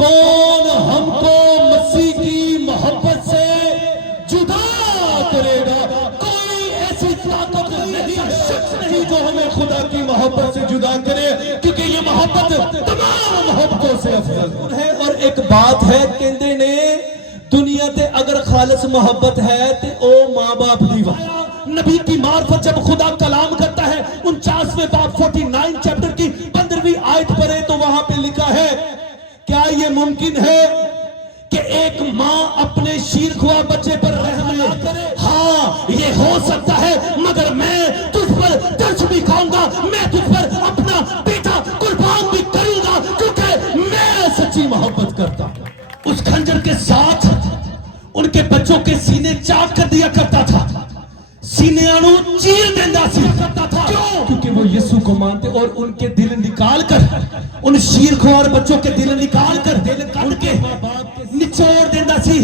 کون ہم کو مسیح کی محبت سے جدا کرے گا؟ کوئی ایسی طاقت نہیں، شخص نہیں جو ہمیں خدا کی محبت سے جدا کرے، کیونکہ یہ محبت تمام محبتوں سے افضل ہے۔ اور ایک بات ہے کہندے نے دنیا تے اگر خالص محبت ہے تے او ماں باپ دی نبی کی معرفت جب خدا کلام کرتا ہے 49ویں باب 49 چیپٹر کی 15ویں آیت پڑھے تو وہاں پہ لکھا ہے کیا یہ ممکن ہے کہ ایک ماں اپنے شیرخواہ بچے پر رحم نہ کرے؟ ہاں یہ ہو سکتا ہے، مگر میں تجھ پر ترس بھی کھاؤں گا، میں تجھ پر اپنا بیٹا قربان بھی کروں گا، کیونکہ میں سچی محبت کرتا ہوں۔ اس خنجر کے ساتھ ان کے بچوں کے سینے چاک کر دیا کرتا تھا، سینے آنو چیر دیندہ سی کرتا تھا، کیوں؟ کیونکہ وہ یسوع کو مانتے اور ان کے دل نکال کر، ان شیرخوار بچوں کے دل نکال کر ان کے نچوڑ دیندہ سی۔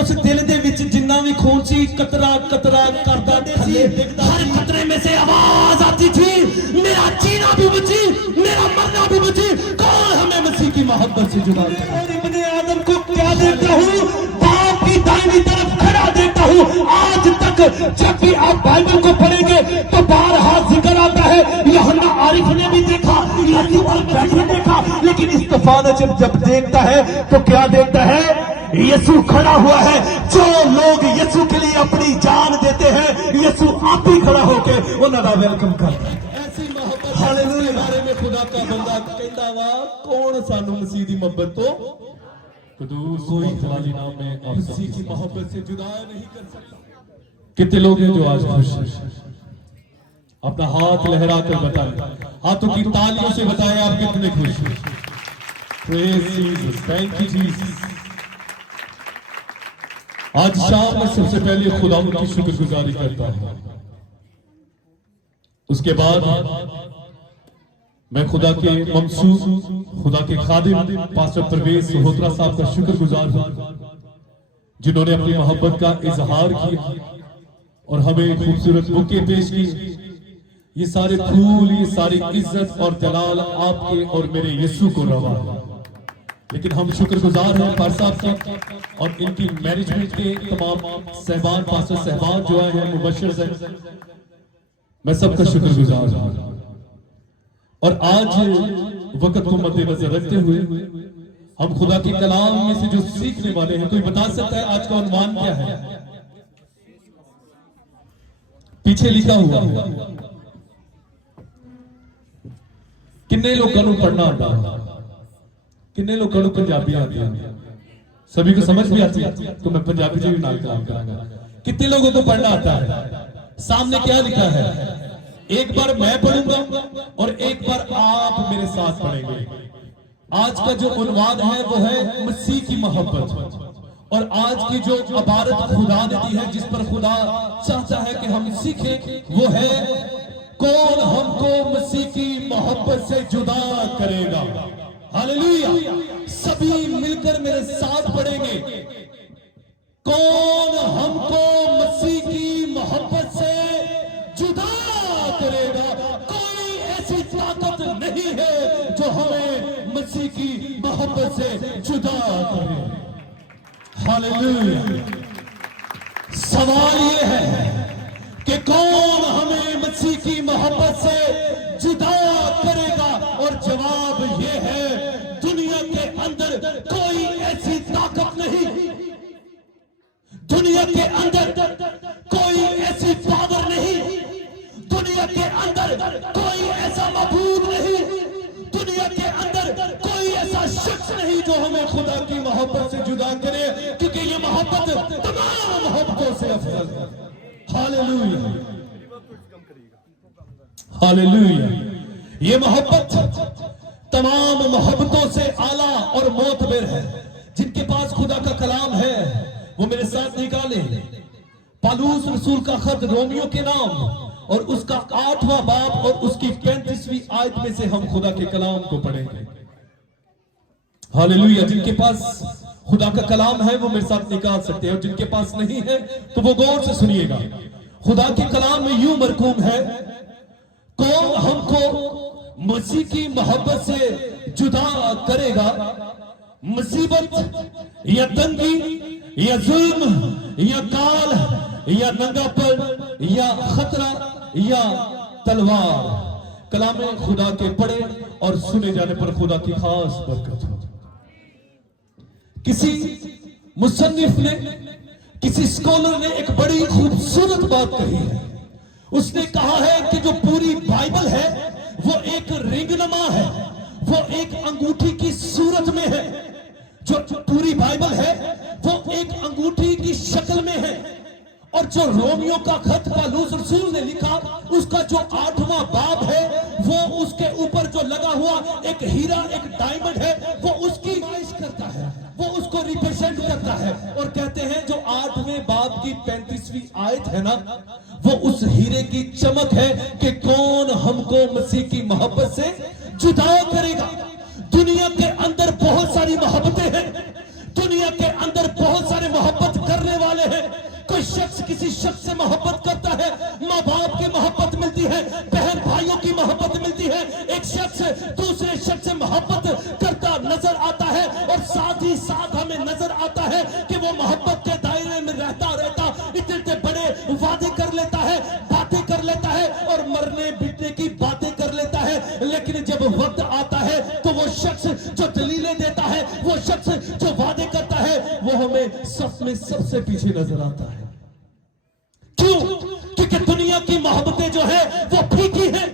اس دل دے وچ جنہ بھی خون سی قطرہ قطرہ کردا تھلے، ہر قطرے میں سے آواز آتی تھی میرا جینا بھی بچی، میرا مرنا بھی بچی، کون ہمیں مسیح کی محبت سے جدا کرے؟ اور ابن آدم کو کیا دیتا ہوں؟ باپ کی دائنی طرف کھڑا دیتا ہوں۔ آج تک جب بھی آپ بائبل کو پڑھیں گے تو بارہا ذکر آتا ہے، یوحنا عارف نے بھی دیکھا، مسیح پر بیٹھے دیکھا، لیکن استفانس جب دیکھتا ہے تو کیا دیکھتا ہے؟ یسوع کھڑا ہوا ہے۔ جو لوگ یسوع کے لیے اپنی جان دیتے ہیں یسوع آپ ہی کھڑا ہو کے انہاں دا ویلکم کرتا ہے۔ ایسی محبت ہاللویا بارے میں خدا کا بندہ کہندا وا کون سانو مسیح دی محبت تو قدوس کوئی جلالی نام میں مسیح کی محبت سے جدا نہیں کر سکتا۔ کتنے لوگ ہیں جو آج خوش ہیں؟ اپنا ہاتھ لہرا کر بتائیں، ہاتھوں کی تالیوں سے بتائیں آپ کتنے خوش ہیں۔ پریز جیسس، تھینک یو جیسس۔ آج شام میں سب سے پہلے خدا کی شکر گزاری کرتا ہوں، اس کے بعد میں خدا کے ممسوح، خدا کے خادم پاسٹر پرویز سہوترا صاحب کا شکر گزار ہوں جنہوں نے اپنی محبت کا اظہار کیا اور ہمیں خوبصورت بکے پیش کی۔ یہ سارے پھول، یہ ساری عزت اور جلال آپ کے اور میرے یسوع کو روا ہے، لیکن ہم شکر گزار ہیں پار صاحب کا اور ان کی مینجمنٹ کے تمام صاحبان، پاسٹر صاحبان جو آئے ہیں، مبشر سے میں سب کا شکر گزار ہوں۔ اور آج وقت کو مد نظر رکھتے ہوئے ہم خدا کے کلام میں سے جو سیکھنے والے ہیں، کوئی بتا سکتا ہے آج کا عنوان کیا ہے؟ پیچھے لکھا ہوا کتنے لوگوں کو پڑھنا آتا ہے؟ کتنے لوگوں کو پنجابی آتی ہے؟ سبھی کو سمجھ بھی آتی ہے تو میں پنجابی سے بھی نال کلام کروں گا۔ کتنے لوگوں کو پڑھنا آتا ہے؟ سامنے کیا لکھا ہے؟ ایک بار میں پڑھوں گا اور ایک بار آپ میرے ساتھ پڑھیں گے۔ آج کا جو عنوان ہے وہ ہے مسیح کی محبت، اور آج کی جو عبارت خدا نے دی ہے جس پر خدا چاہتا ہے کہ ہم سیکھیں وہ ہے کون ہم کو مسیح کی محبت سے جدا کرے گا؟ ہاللویا! سبھی مل کر میرے ساتھ پڑھیں گے، کون ہم کو مسیح کی محبت سے جدا کرے گا؟ کوئی ایسی طاقت نہیں ہے جو ہمیں مسیح کی محبت سے جدا کرے۔ ہاللویا! سوال یہ ہے کہ کون ہمیں مسیح کی محبت سے جدا کرے گا، اور جواب یہ ہے دنیا کے اندر کوئی ایسی طاقت نہیں، دنیا کے اندر کوئی ایسی پاور نہیں، دنیا کے اندر کوئی ایسا معبود نہیں، دنیا کے اندر کوئی ایسا شخص نہیں جو ہمیں خدا کی محبت سے جدا کرے، کیونکہ یہ محبت تمام محبتوں سے افضل ہے۔ ہاللویا! ہاللویا! یہ محبت تمام محبتوں سے اعلیٰ اور معتبر ہے۔ جن کے پاس خدا کا کلام ہے وہ میرے ساتھ نکالیں پالوس رسول کا خط رومیو کے نام اور اس کا 8واں باب اور اس کی 35ویں آیت میں سے ہم خدا کے کلام کو پڑھیں گے۔ ہاللویا! جن کے پاس خدا کا کلام ہے وہ میرے ساتھ نکال سکتے ہیں، اور جن کے پاس نہیں ہے تو وہ غور سے سنیے گا۔ خدا کے کلام میں یوں مرقوم ہے، کون ہم کو مسیح کی محبت سے جدا کرے گا؟ मुसीबत या तंगी या जुल्म या काल या नंगापन या खतरा या तलवार, कलामे खुदा के पढ़े और सुने जाने पर खुदा की खास बरकत हो। किसी मुसन्निफ ने, किसी स्कॉलर ने एक बड़ी खूबसूरत बात कही है। उसने कहा है कि जो पूरी बाइबल है वो एक रिंगनमा है, वो एक अंगूठी की सूरत में है। जो पूरी बाइबल है वो एक अंगूठी की शक्ल में है। और जो रोमियो का खत पौलुस रसूल ने लिखा, उसका जो 8वां बाब है वो उसके ऊपर जो लगा हुआ एक हीरा, एक डायमंड है, वो उसकी नुमाइश करता है, वो उसको रिप्रेजेंट करता है। और कहते हैं जो 8वें बाब की 35वीं आयत है ना, वो उस हीरे की चमक है कि कौन हमको मसीह की मोहब्बत से जुदा करेगा। दुनिया के अंदर बहुत सारी मोहब्बतें हैं, दुनिया के अंदर बहुत सारे मोहब्बत करने वाले हैं। कोई शख्स किसी शख्स से मोहब्बत करता है, माँ बाप की मोहब्बत मिलती है, बहन भाइयों की मोहब्बत मिलती है। एक शख्स दूसरे शख्स से मोहब्बत करता नजर आता है और साथ ही साथ हमें नजर आता है कि वो मोहब्बत के दायरे में रहता इतने बड़े वादे कर लेता है, बातें कर लेता है और मरने बिटने की बातें कर लेता है। लेकिन जब वक्त आता है तो वो शख्स जो दलीलें देता है, वो शख्स जो वादे करता है, वो हमें सब में सबसे पीछे नजर आता है। क्यों? क्योंकि दुनिया की मोहब्बतें जो है वो फीकी है,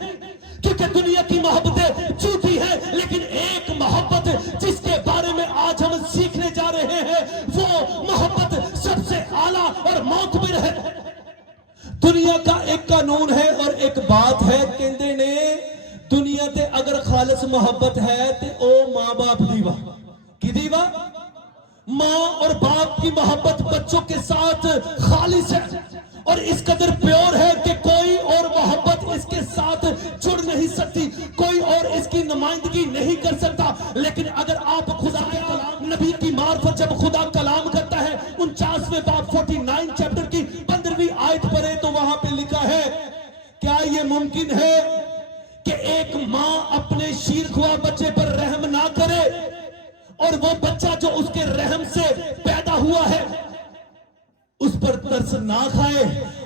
क्योंकि दुनिया की मोहब्बतें झूठी है। लेकिन एक मोहब्बत जिसके बारे में आज हम सीखने जा रहे हैं, वो मोहब्बत सबसे आला और मोतबर है। दुनिया का एक कानून है और एक बात है, कहते ने दुनिया ते अगर खालिस मोहब्बत है ते ओ माँ बाप दीवा की दीवा, माँ और बाप की मोहब्बत बच्चों के साथ खालिस है और इस कदर प्योर है कि कोई और मोहब्बत इसके साथ जुड़ नहीं सकती, कोई और इसकी नुमाइंदगी नहीं कर सकता। लेकिन अगर आप खुदा के कलाम नबी की मार्फत जब खुदा कलाम करता है, 49वें बाब 49 चैप्टर की 15वीं आयत पढ़े तो वहां पे लिखा है, क्या ये मुमकिन है कि एक माँ अपने शीरख्वा बच्चे पर रहम ना करे और वो बच्चा जो उसके रहम से पैदा हुआ है उस पर तरस ना खाए?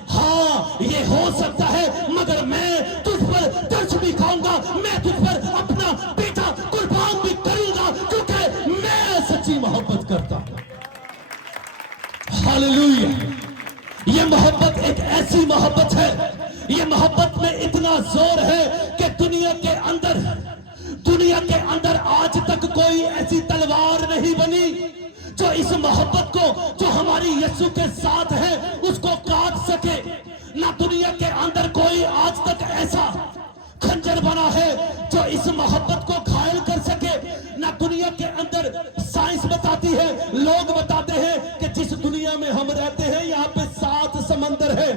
हाँ, ये हो सकता है, मगर मैं तुझ पर तरस भी खाऊंगा, मैं तुझ पर अपना बेटा कुर्बान भी करूंगा, क्योंकि मैं सच्ची मोहब्बत करता हूं। हालेलुया। ये मोहब्बत एक ऐसी मोहब्बत है, ये मोहब्बत में इतना जोर है कि दुनिया के अंदर आज तक कोई ऐसी तलवार नहीं बनी जो इस मोहब्बत को जो हमारी यीशु के साथ है उसको काट सके। ना दुनिया के अंदर कोई आज तक ऐसा खंजर बना है जो इस मोहब्बत को घायल कर सके। ना दुनिया के अंदर साइंस बताती है, लोग बताते हैं कि जिस दुनिया में हम रहते हैं यहाँ पे 7 समंदर है।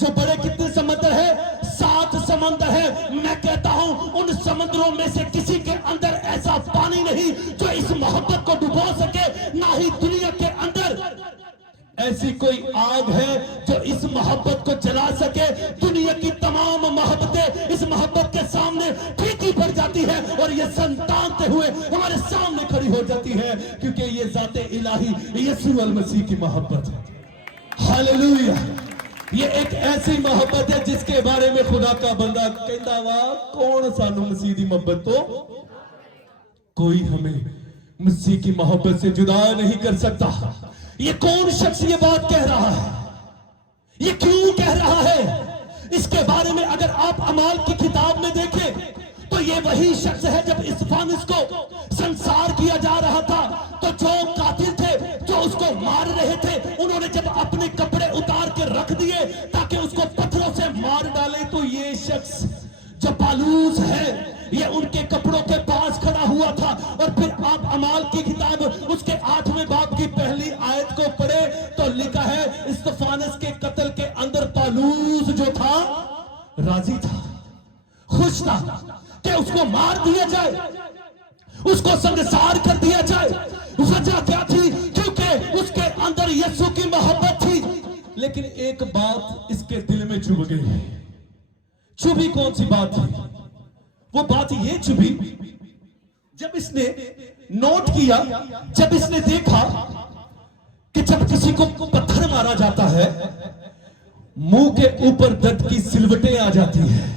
जो बड़े कितने समंदर है? 7 समंदर है। मैं कहता हूं उन समंदरों में से किसी के अंदर ऐसा पानी नहीं जो इस मोहब्बत को डुबो सके, ना ही दुनिया के अंदर ऐसी कोई आग है जो इस मोहब्बत को जला सके। दुनिया की तमाम मोहब्बतें इस मोहब्बत के सामने फीकी पड़ जाती है और ये संतानते हुए हमारे सामने खड़ी हो जाती है, क्योंकि ये ज़ाते इलाही यीशु अल मसीह की मोहब्बत है। हालेलुया। ये एक ऐसी मोहब्बत है जिसके बारे में खुदा का बंदा कहता वा, कौन सानू मसीह की मोहब्बत तो कोई हमें मसीह की मोहब्बत से जुदा नहीं कर सकता। ये कौन शख्स ये बात कह रहा है? ये क्यों कह रहा है? इसके बारे में अगर आप अमाल की किताब में देखें तो ये वही शख्स है जब इस्तिफानुस को संसार किया जा रहा था तो जो कातिल थे जो उसको मार रहे थे, उन्होंने जब अपने कपड़े उतार के रख दिए ताकि उसको पत्थरों से मार डाले, तो ये शख्स जो पालूस है ये उनके कपड़ों के पास खड़ा हुआ था। और फिर आप अमाल की किताब उसके 8वें बाब की पहली आयत को पढ़े तो लिखा है, इस्तिफानुस के कत्ल के अंदर पालूस जो था राजी था, खुश था कि उसको मार दिया जाए, उसको संसार कर दिया जाए। वजह क्या थी? क्योंकि उसके अंदर यीशु की मोहब्बत थी। लेकिन एक बात इसके दिल में चुभ गई। चुभी कौन सी बात थी? वो बात ये चुभी जब इसने नोट किया, जब इसने देखा कि जब किसी को पत्थर मारा जाता है मुंह के ऊपर दर्द की सिलवटें आ जाती है,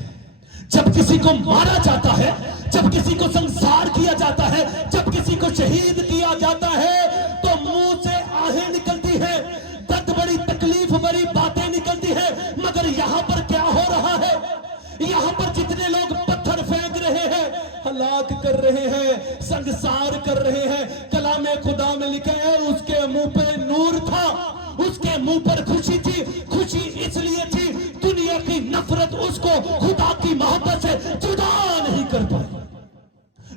जब किसी को मारा जाता है, जब किसी को संसार किया जाता है, जब किसी को शहीद किया जाता है तो मुंह से आहें निकलती है, दर्द बड़ी तकलीफ भरी बातें निकलती है। मगर यहां पर क्या हो रहा है? यहां पर जितने लोग पत्थर फेंक रहे हैं, हलाक कर रहे हैं, संसार कर रहे हैं, कलामे खुदा में लिखा है उसके मुंह पे नूर था, उसके मुंह पर खुशी थी। खुशी इसलिए थी दुनिया की नफरत उसको खुदा की मोहब्बत से जुदा नहीं कर पाई।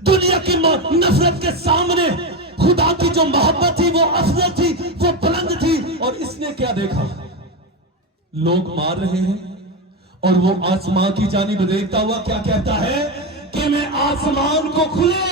दुनिया की नफरत के सामने खुदा की जो मोहब्बत थी वो अफजल थी, वो बुलंद थी। और इसने क्या देखा? लोग मार रहे हैं और वो आसमान की जानिब देखता हुआ क्या कहता है कि मैं आसमान को खुले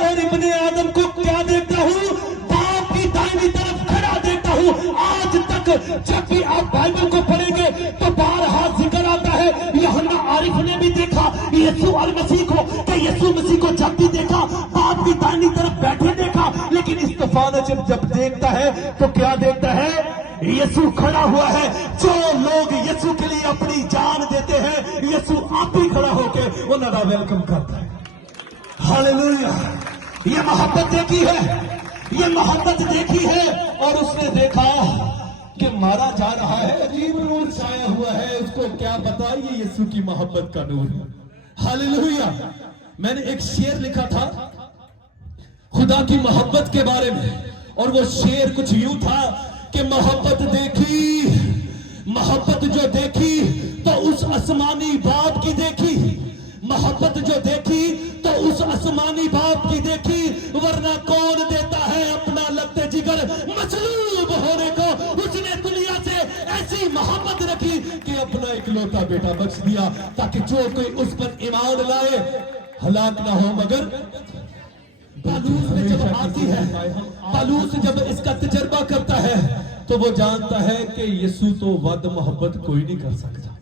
और इब्ने आदम को क्या देखता हूं? बाप की दाहिनी तरफ खड़ा देखता हूं। आज तक जब भी आप बाइबल को पढ़ेंगे तो बारहा जिक्र आता है, यूहन्ना आरिफ ने भी देखा यीशु मसीह को, कि यीशु मसीह को जब भी देखा बाप की दाहिनी तरफ बैठे देखा। लेकिन इस्तफान जब देखता है तो क्या देखता है? यीशु खड़ा हुआ है। जो लोग यीशु के लिए अपनी जान देते हैं, यीशु आप ही खड़ा होके उन्हें वेलकम करता है। हालेलुया! ये मोहब्बत देखी है, ये मोहब्बत देखी है। और उसने देखा कि मारा जा रहा है, अजीब नूर छाया हुआ है, उसको क्या पता ये यीशु की मोहब्बत का नूर है। हालेलुया! मैंने एक शेर लिखा था खुदा की मोहब्बत के बारे में, और वो शेर कुछ यूं था कि मोहब्बत जो देखी तो उस आसमानी बाप की देखी, मोहब्बत जो देखी तो उस आसमानी बाप की देखी। वरना कौन देता है अपना लगते जिगर मसलूब होने को? उसने दुनिया से ऐसी मोहब्बत रखी कि अपना इकलौता बेटा बख्श दिया, ताकि जो कोई उस पर ईमान लाए हलाक ना हो। मगर पालूस में जब आती है, पालूस जब इसका तजर्बा करता है तो वो जानता है कि यीशु तो वद मोहब्बत कोई नहीं कर सकता,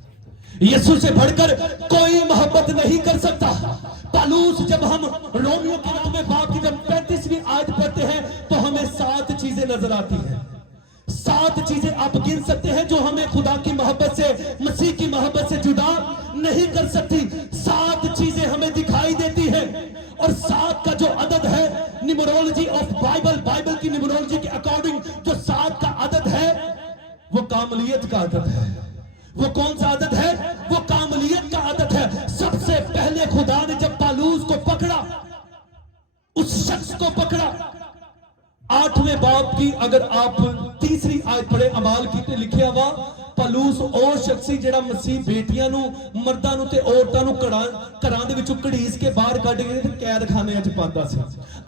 यीशु से बढ़कर कोई मोहब्बत नहीं कर सकता। पालूस जब हम रोमियो के नाम में बाप की जब 35वीं आयत पढ़ते हैं तो हमें 7 चीजें नजर आती हैं। 7 चीजें आप गिन सकते हैं जो हमें खुदा की मोहब्बत से, मसीह की मोहब्बत से जुदा नहीं कर सकती। 7 चीजें हमें दिखाई देती है। और 7 का जो अदद है न्यूमरोलॉजी ऑफ बाइबल की न्यूमरोलॉजी के अकॉर्डिंग जो 7 का अदद है वो कामलियत का अदद है। वो कौन सा अदद है? वो कामलियत का अदद है। सबसे पहले खुदा ने जब पालूस को पकड़ा, उस शख्स को पकड़ा, 8वें बाब की अगर आप 3री आयत पढ़े अमाल की लिखिया हुआ, पालूस और शख्सी जेड़ा मसीह बेटियां नू, मर्दां नू ते औरतां नू घरां दे विचों घड़ीस के बाहर कढ के ते कैद खाने च पांदा सी।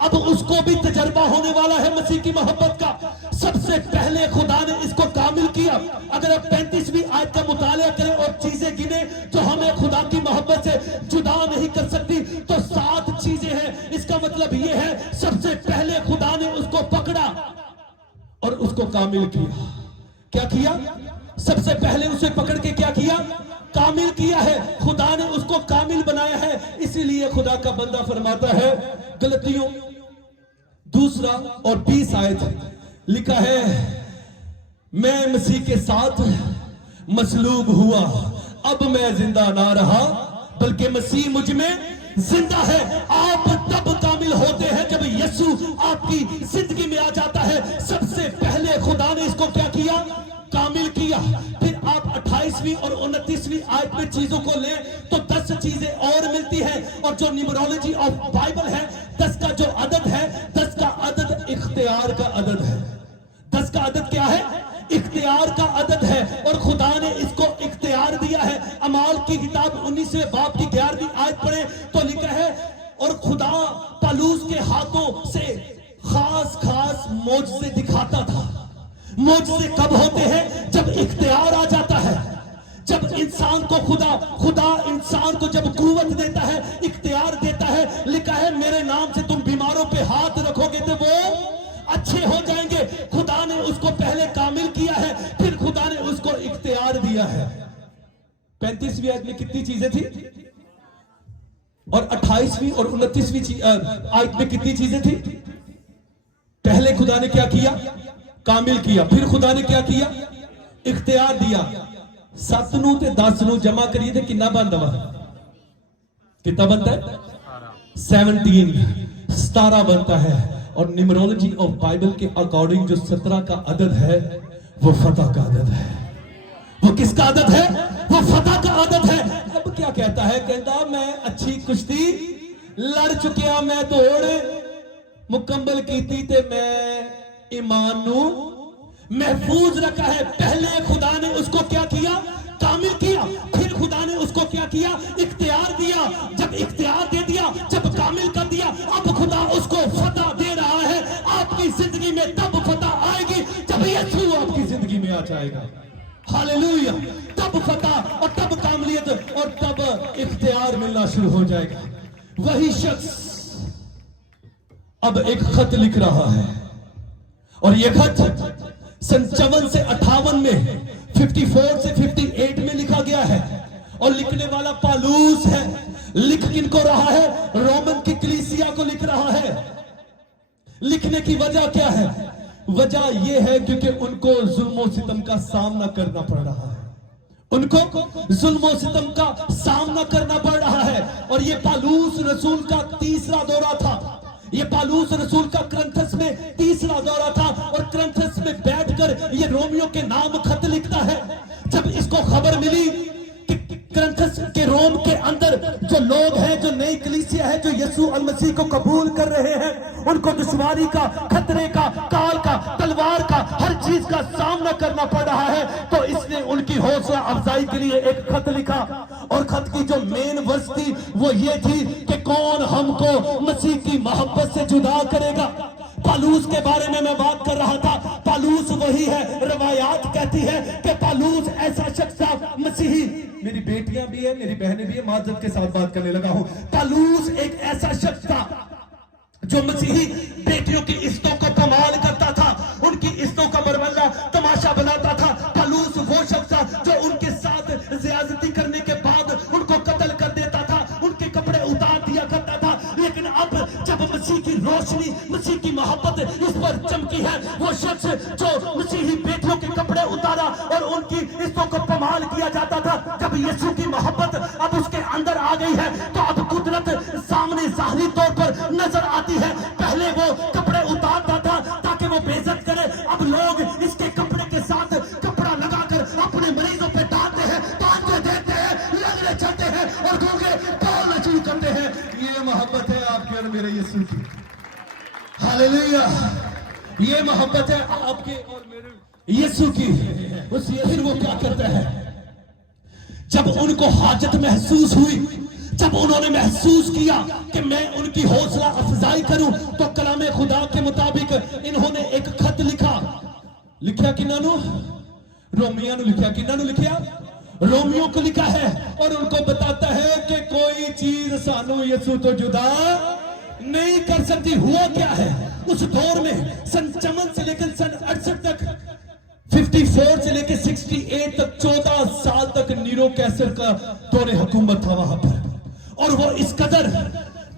अब उसको भी तजर्बा होने वाला है मसीह की मोहब्बत का। सबसे पहले खुदा ने इसको कामिल किया। अगर आप 35वीं आयत का मुताला करें और चीजें गिने जो हमें खुदा की मोहब्बत से जुदा नहीं कर सकती तो 7 चीजें हैं। इसका मतलब ये है सबसे पहले खुदा ने उसको पकड़ा और उसको कामिल किया। क्या किया? सबसे पहले उसे पकड़ के क्या किया? कामिल किया है। खुदा ने उसको कामिल बनाया है। इसीलिए खुदा का बंदा फरमाता है, गलतियों 2 और 20 आयत लिखा है, मैं मसीह के साथ मसलूब हुआ, अब मैं जिंदा ना रहा बल्कि मसीह मुझ में जिंदा है। आप तब कामिल होते हैं जब यीशु आपकी जिंदगी में आ जाता है। सबसे पहले खुदा ने इसको क्या किया? कामिल किया। फिर आप 28वीं और 29वीं आयत में चीजों को लें तो 10 चीजें और मिलती हैं। और जो न्यूमरोलॉजी ऑफ बाइबल है 10 का जो अदद है, 10 का अदद इख्तियार का अदद है। 10 का अदद क्या है? इख्तियार का अदद है। और खुदा ने इसको इख्तियार दिया है। अमाल की किताब 19वें बाब की 11वीं आयत पढ़े तो लिखा है, और खुदा पालूस के हाथों से खास मौजज़े दिखाता था। मौजज़े कब होते हैं? जब इख्तियार आ जाता है, जब इंसान को खुदा इंसान को जब कुव्वत देता है, इख्तियार देता है। लिखा है मेरे नाम से तुम बीमारों पे हाथ रखोगे तो वो अच्छे हो जाएंगे। खुदा ने उसको पहले कामिल किया है, फिर खुदा ने उसको इख्तियार दिया है। 35वीं आयत में कितनी चीजें थी? और 28वीं और 29वीं आयत में कितनी चीजें थी? पहले खुदा ने क्या किया? कामिल किया। फिर खुदा ने क्या किया? इख्तियार दिया। 7 ਨੂੰ ਤੇ 10 ਨੂੰ जमा करिए तो कितना बनता वा? कितना बनता है? 17 बनता है। और न्यूमरोलॉजी ऑफ बाइबल के अकॉर्डिंग जो 17 का अदद है वो फतह का अदद है। वो किसका आदत है? वो फतह का आदत है। अब क्या कहता है? कहता मैं अच्छी कुश्ती लड़ चुकिया, मैं दौड़ मुकम्मल की थी ते मैं ईमान नू महफूज रखा है। पहले खुदा ने उसको क्या किया? कामिल किया। फिर खुदा ने उसको क्या किया? इख्तियार दिया। जब इख्तियार दे दिया, जब कामिल कर दिया, अब खुदा उसको फतह दे रहा है। आपकी जिंदगी में तब फतह आएगी जब यीशु आपकी जिंदगी में आ जाएगा। हालेलुया। तब फतह और तब कामलियत और तब इख्तियार मिलना शुरू हो जाएगा। वही शख्स अब एक खत लिख रहा है और यह खत सन 54 से 58 में, 54 से 58 में लिखा गया है। और लिखने वाला पालूस है। लिख किनको रहा है? रोमन की कलीसिया को लिख रहा है। लिखने की वजह क्या है? वजह यह है क्योंकि उनको जुल्म और सितम का सामना करना पड़ रहा है। उनको जुल्म और सितम का सामना करना पड़ रहा है। और यह पालूस रसूल का तीसरा दौरा था। ये पालूस रसूल का करंथस में तीसरा दौरा था। और करंथस में बैठकर ये रोमियो के नाम खत लिखता है। जब इसको खबर मिली कि करंथस के रोम के अंदर जो लोग हैं, जो नई कलीसिया है, जो यीशु मसीह को कबूल कर रहे हैं, उनको दुश्वारी का, खतरे का, काल का, तलवार का, हर चीज का सामना करना पड़ रहा है, तो इसने उनकी हौसला अफजाई के लिए एक खत लिखा। और खत की जो मेन वर्स थी वो ये थी कि कौन हमको मसीह की मोहब्बत से जुदा करेगा। पालूस के बारे में मैं बात कर रहा था। पालूस वही है, रवायात कहती है कि पालूस ऐसा शख्स था, मसीही। मेरी बेटियां भी है, मेरी बहनें भी है, माजरत के साथ बात करने लगा हूं। पालूस एक ऐसा शख्स था जो मसीही बेटियों की इज्जतों को कमाल करता था, उनकी इज्जतों का बरमल्ला तमाशा बनाता था। पालूस वो शख्स था जो उनके साथ ज़ियादती करने के बाद उनको कत्ल कर देता था, उनके कपड़े उतार दिया करता था। लेकिन अब जब मसीह की रोशनी, मसीह की मोहब्बत इस पर चमकी है, वो शख्स जो मसीही बेटियों के कपड़े उतारा और उनकी इज्जतों को कमाल किया जाता था, जब यीशु की मोहब्बत अब उसके अंदर आ गई है तो अब कुदरत सामने ज़ाहिरी तौर पर नजर आती है। पहले वो कपड़े उतारता था ताकि वो बेइज्जत करे, अब लोग इसके कपड़े के साथ कपड़ा लगाकर अपने मरीजों पे डालते हैं, तांजे देते हैं, लगने चलते हैं और गूंगे बोलना शुरू करते हैं। ये मोहब्बत है आपके और मेरे यीशु की। हालेलुया। ये मोहब्बत है आपके और मेरे यीशु की। फिर वो क्या करता है? जब उनको हाजत महसूस हुई, जब उन्होंने महसूस किया कि मैं उनकी हौसला अफजाई करूं, तो कलाम खुदा के मुताबिक इन्होंने एक खत लिखा। लिखा किन्होंने? रोमियो ने लिखा। किन्होंने लिखा? रोमियो को लिखा है। और उनको बताता है कि कोई चीज सानू यीशु तो जुदा नहीं कर सकती। हुआ क्या है उस दौर में? सन 54 से लेकर सन 68 तक, 54 से लेकर 68 तक 14 साल तक नीरो कैसर का दौरे हुकूमत था वहां पर। और वो इस कदर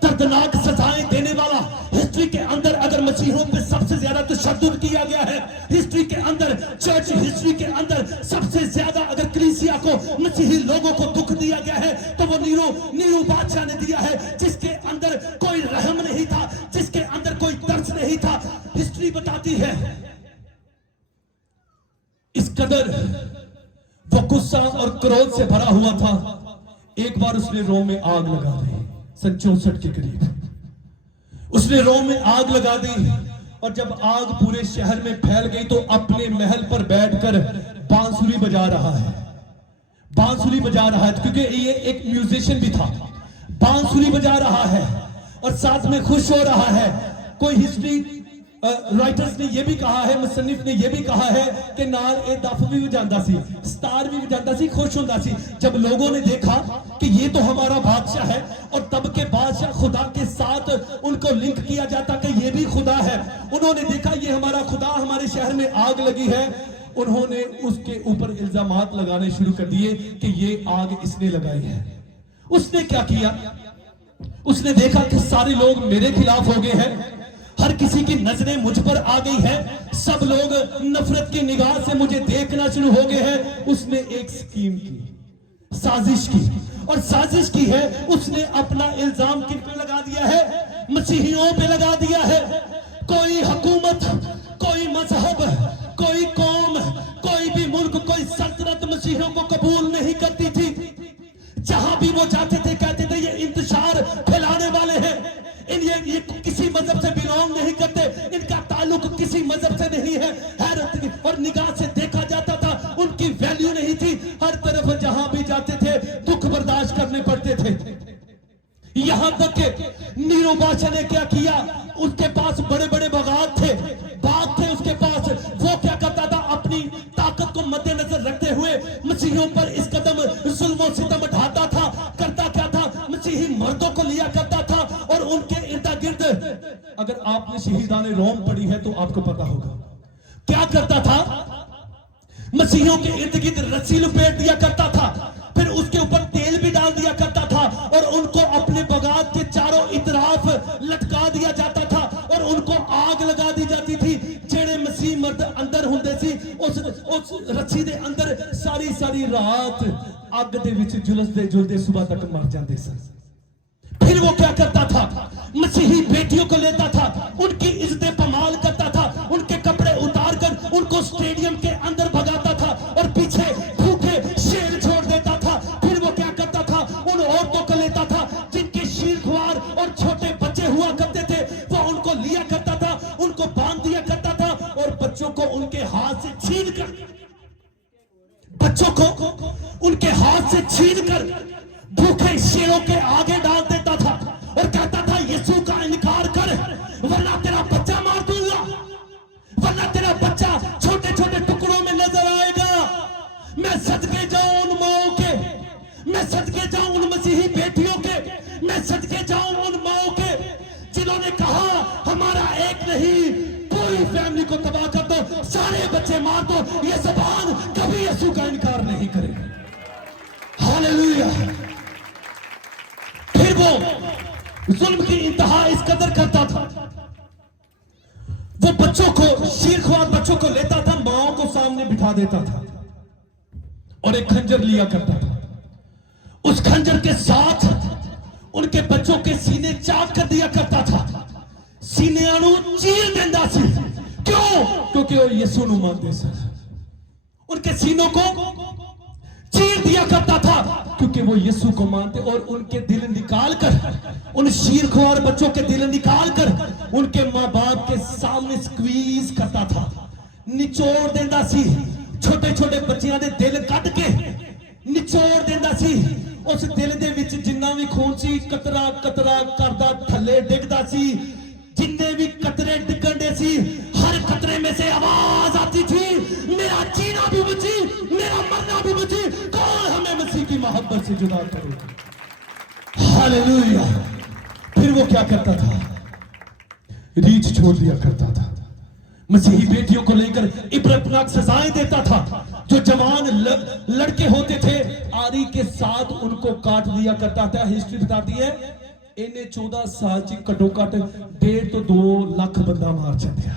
दर्दनाक सजाएं देने वाला, हिस्ट्री के अंदर अगर मसीहों पे सबसे ज्यादा तशद्दुद किया गया है, हिस्ट्री के अंदर, चर्च हिस्ट्री के अंदर सबसे ज्यादा अगर कलीसिया को, मसीही लोगों को दुख दिया गया है तो वो नीरो बादशाह ने दिया है, जिसके अंदर कोई रहम नहीं था, जिसके अंदर कोई दर्द नहीं था। हिस्ट्री बताती है इस कदर वो गुस्सा और क्रोध से भरा हुआ था। एक बार उसने रोम में आग लगा दी, सन 64 के करीब उसने रोम में आग लगा दी। और जब आग पूरे शहर में फैल गई तो अपने महल पर बैठकर बांसुरी बजा रहा है। बांसुरी बजा रहा है क्योंकि ये एक म्यूजिशियन भी था। बांसुरी बजा रहा है और साथ में खुश हो रहा है। कोई हिस्ट्री राइटर्स ने यह भी कहा है, मुसन्निफ ने यह भी कहा है कि नाल ए दफ भी बजांदा सी, स्टार भी बजांदा सी, खुश होंदा सी। जब लोगों ने देखा कि ये तो हमारा बादशाह है, और तब के बादशाह खुदा के साथ उनको लिंक किया जाता कि ये भी खुदा है, उन्होंने देखा ये हमारा खुदा, हमारे शहर में आग लगी है, उन्होंने उसके ऊपर इल्जामात लगाने शुरू कर दिए कि ये आग इसने लगाई है। उसने क्या किया? उसने देखा कि सारे लोग मेरे खिलाफ हो गए हैं, हर किसी की नजरें मुझ पर आ गई है, सब लोग नफरत की निगाह से मुझे देखना शुरू हो गए हैं। उसने एक स्कीम की, साजिश की, और साजिश की है उसने अपना इल्जाम किन पे लगा दिया है? मसीहियों पे लगा दिया है। कोई हुकूमत, कोई मजहब, कोई कौम, कोई भी मुल्क, कोई सल्तनत मसीहियों को कबूल नहीं करती थी। जहां भी वो जाते थे कहते थे ये इंतशार फैलाने वाले हैं, ये किसी मजहब से बिलोंग नहीं करते, इनका ताल्लुक किसी मजहब से नहीं है। हैरत और निगाह से देखा जाता था, उनकी वैल्यू नहीं थी। हर तरफ जहां भी जाते थे दुख बर्दाश्त करने पड़ते थे। यहां तक कि नीरो बादशाह ने क्या किया, उसके पास बड़े बड़े बाग थे, उसके पास। वो क्या करता था, अपनी ताकत को मद्देनजर रखते हुए मसीहियों पर इस कदम जुल्म और सितम ढाता था। करता क्या था, मसीही मर्दों को लिया करता था और उनके इर्द गिर्द, अगर आपने शहीदाने रोम पढ़ी है तो आपको पता होगा क्या करता था। मसीहियों के इर्द गिर्द रस्सी लपेट दिया करता था, फिर उसके ऊपर तेल भी डाल दिया करता था और उनको अपने बगात के चारों इतराफ लटका दिया जाता था और उनको आग लगा दी जाती थी। जेड़े मसीह मर्द अंदर हुंदे सी उस रस्सी दे अंदर सारी सारी रात अग दे विच जुलसदे जुलदे सुबह तक मर जाते सन। फिर वो क्या करता था, मसीही बेटियों को लेता था, उनकी इज्जतें पमाल करता था, उनके कपड़े उतार कर उनको स्टेडियम के अंदर भगाता था और पीछे भूखे शेर छोड़ देता था। फिर वो क्या करता था, उन औरतों को लेता था जिनके शीरख्वार और छोटे बच्चे हुआ करते थे, वो उनको लिया करता था, उनको बांध दिया करता था और बच्चों को उनके हाथ से छीन कर भूखे शेरों के आगे डाल देता था और कहता था यीशु का इनकार कर वरना तेरा बच्चा मार दूंगा, वरना तेरा बच्चा छोटे छोटे टुकड़ों में नजर आएगा। मैं सदके जाऊं उन माओं के, मैं सदके जाऊं उन मसीही बेटियों के, मैं सदके जाऊं उन माओं के जिन्होंने कहा हमारा एक नहीं पूरी फैमिली को तबाह कर दो, सारे बच्चे मार दो, ये ज़बान कभी यीशु का इनकार नहीं करेगी। हालेलुया। फिर वो जुल्म की इंतहा इस कदर करता था, वो बच्चों को, शीरख्वार बच्चों को लेता था, माओं को सामने बिठा देता था और एक खंजर लिया करता था। उस खंजर के साथ उनके बच्चों के सीने चाक कर दिया करता था, सीनियां नूं चीर देंदा सी। क्यों? क्योंकि वो यीशु नूं मानदे सन। उनके सीनों को चीर दिया करता था क्योंकि वो यीशु को मानते, और उनके दिल निकाल कर, उन शीरख्वार बच्चों के दिल निकाल कर उनके माँ बाप के सामने स्क्वीज करता था, निचोड़ देंदा सी। छोटे छोटे बच्चियां दे दिल कट के निचोड़ देंदा सी। उस दिल दे विच जिन्ना भी खून सी कतरा कतरा करदा थल्ले डिगदा सी। जिन्ने भी कतरे डिगण दे सी, हर कतरे में से आवाज आती थी, मेरा जीना भी बची, मेरा मरना भी बची, कौन हमें मसीह की मोहब्बत से जुदा करेगा। हालेलुया। फिर वो क्या करता था, रीछ छोड़ दिया करता था, मसीही बेटियों को लेकर इबरतनाक सजाएं देता था। जो जवान लड़के होते थे आरी के साथ उनको काट दिया करता था। हिस्ट्री बताती है इन्हें 14 साल च घटो घट 1.5 ਤੋਂ 2 लाख बंदा मार छड्या।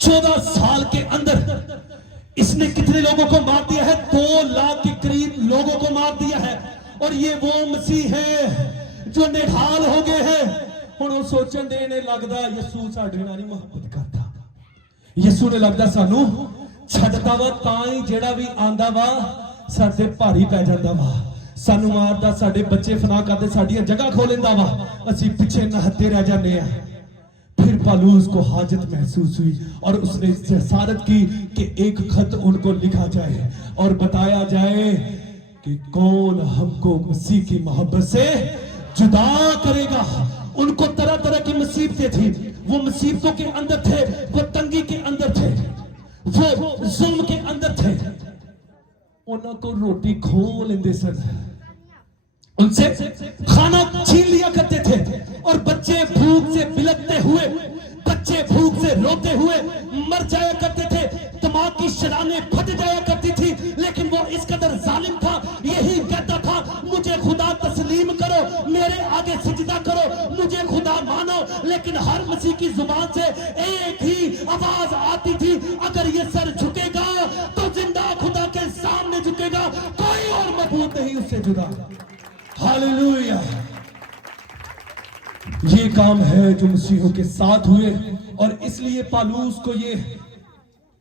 14 साल के अंदर इसने कितने लोगों को मार दिया है? 2 लाख के करीब लोगों को मार दिया है। और ये वो मसीह है जो निढाल हो गए हैं। हुण वो सोचण दे ने लगदा यीशु साडे नाल नहीं मोहब्बत करदा, यीशु ने लगदा सानू छड्डदा वा, तां ही जेड़ा भी आंदा वा साडे भारी पै जांदा वा, सानू मारदा, साडे बच्चे फना करदे, साडियां जगह खो लेंदा वा, असीं पिछे नहते रह जांदे आ। फिर पालूस को हाजत महसूस हुई और उसने जसारत की कि एक खत उनको लिखा जाए और बताया जाए कि कौन हमको मसीह की मोहब्बत से जुदा करेगा। उनको तरह तरह की मुसीबतें थी, वो मुसीबतों के अंदर थे, वो तंगी के अंदर थे, वो जुल्म के अंदर थे। उनको रोटी खो लेंदे सन, उनसे खाना छीन लिया करते थे और बच्चे भूख से बिलखते हुए, बच्चे भूख से रोते हुए मर जाया करते थे। दिमाग की शरानें फट जाया करती थी, लेकिन वो इस कदर जालिम था, यही कहता था मुझे खुदा तस्लीम करो, लेकिन हर मसीह की जुबान से एक ही आवाज आती थी, अगर ये सर झुकेगा तो जिंदा खुदा के सामने झुकेगा, कोई और मबूद नहीं उससे जुदा। हालेलुया। ये काम है जो मसीहों के साथ हुए, और इसलिए पालूस को ये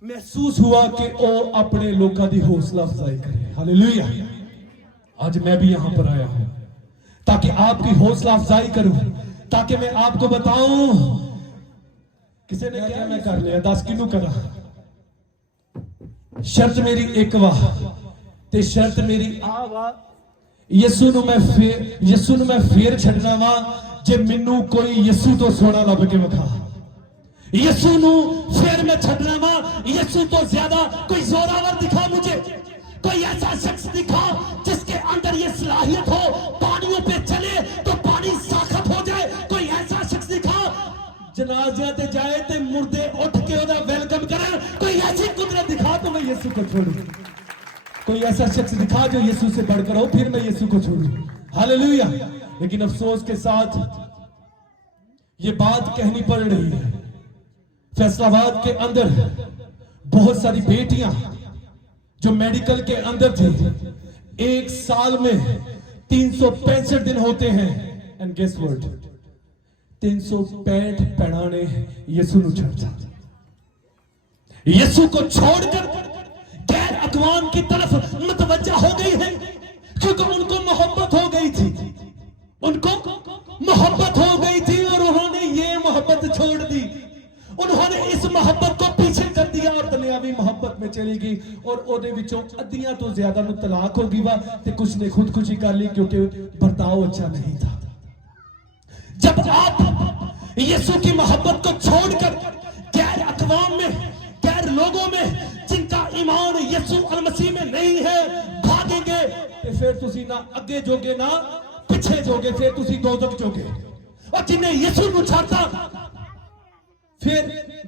महसूस हुआ कि वो अपने लोगों की हौसला अफजाई करे। हालेलुया। आज मैं भी यहां पर आया हूं ताकि आपकी हौसला अफजाई करूं, ताकि मैं आपको बताऊं। किसी ने क्या मैं कर लिया, 10 किनू करा। शर्त मेरी एक वाह ते शर्त मेरी आ वाह, यसू नु मैं फेर छड़ना वा जे मैनू कोई यसू तो सोना लभ के विखा। यसू नु फिर मैं छड़ना वा, यसू तो ज्यादा कोई जोरावर दिखा मुझे, कोई ऐसा शख्स दिखा जिसके अंदर ये सलाहियत हो, पानियों पे चले तो पानी साखत हो जाए। कोई ऐसा शख्स दिखा जनाज़े ते जाए ते मुर्दे उठ के ओदा वेलकम करे। कोई ऐसी कुदरत दिखा तो मैं यीशु को छोड़ूं। कोई ऐसा शख्स दिखा जो यीशु से बढ़कर हो, फिर मैं यीशु को छोड़ूं। हालेलुया। लेकिन अफसोस के साथ ये बात कहनी पड़ रही है, फैसलाबाद के अंदर बहुत सारी बेटियां जो मेडिकल के अंदर थी, एक साल में 365 दिन होते हैं, एंड गेस व्हाट, 365 पैड़ा ने यीशु को छोड़ा। यीशु को छोड़कर गैर अकवाम की तरफ मुतवज्जा हो गई है, क्योंकि उनको मोहब्बत हो गई थी, उनको मोहब्बत हो गई थी, और उन्होंने ये मोहब्बत छोड़ दी। उन्होंने इस मोहब्बत को पीछे कर दिया और दुनियावी मोहब्बत में चली गई, और ओदे विचों अद्धियां तो ज्यादा नु तलाक हो गई वा, ते कुछ ने खुदकुशी कर ली क्योंकि बर्ताव अच्छा नहीं था। जब आप यीशु की मोहब्बत को छोड़कर गैर अकवाम में, गैर लोगों में जिनका ईमान यीशु अल मसीह में नहीं है भागेंगे, तो फिर तुसी ना अगे जोगे ना पिछे जोगे, फिर तुसी दोजख जोगे। और जिन्हें यीशु को छाड़ता फिर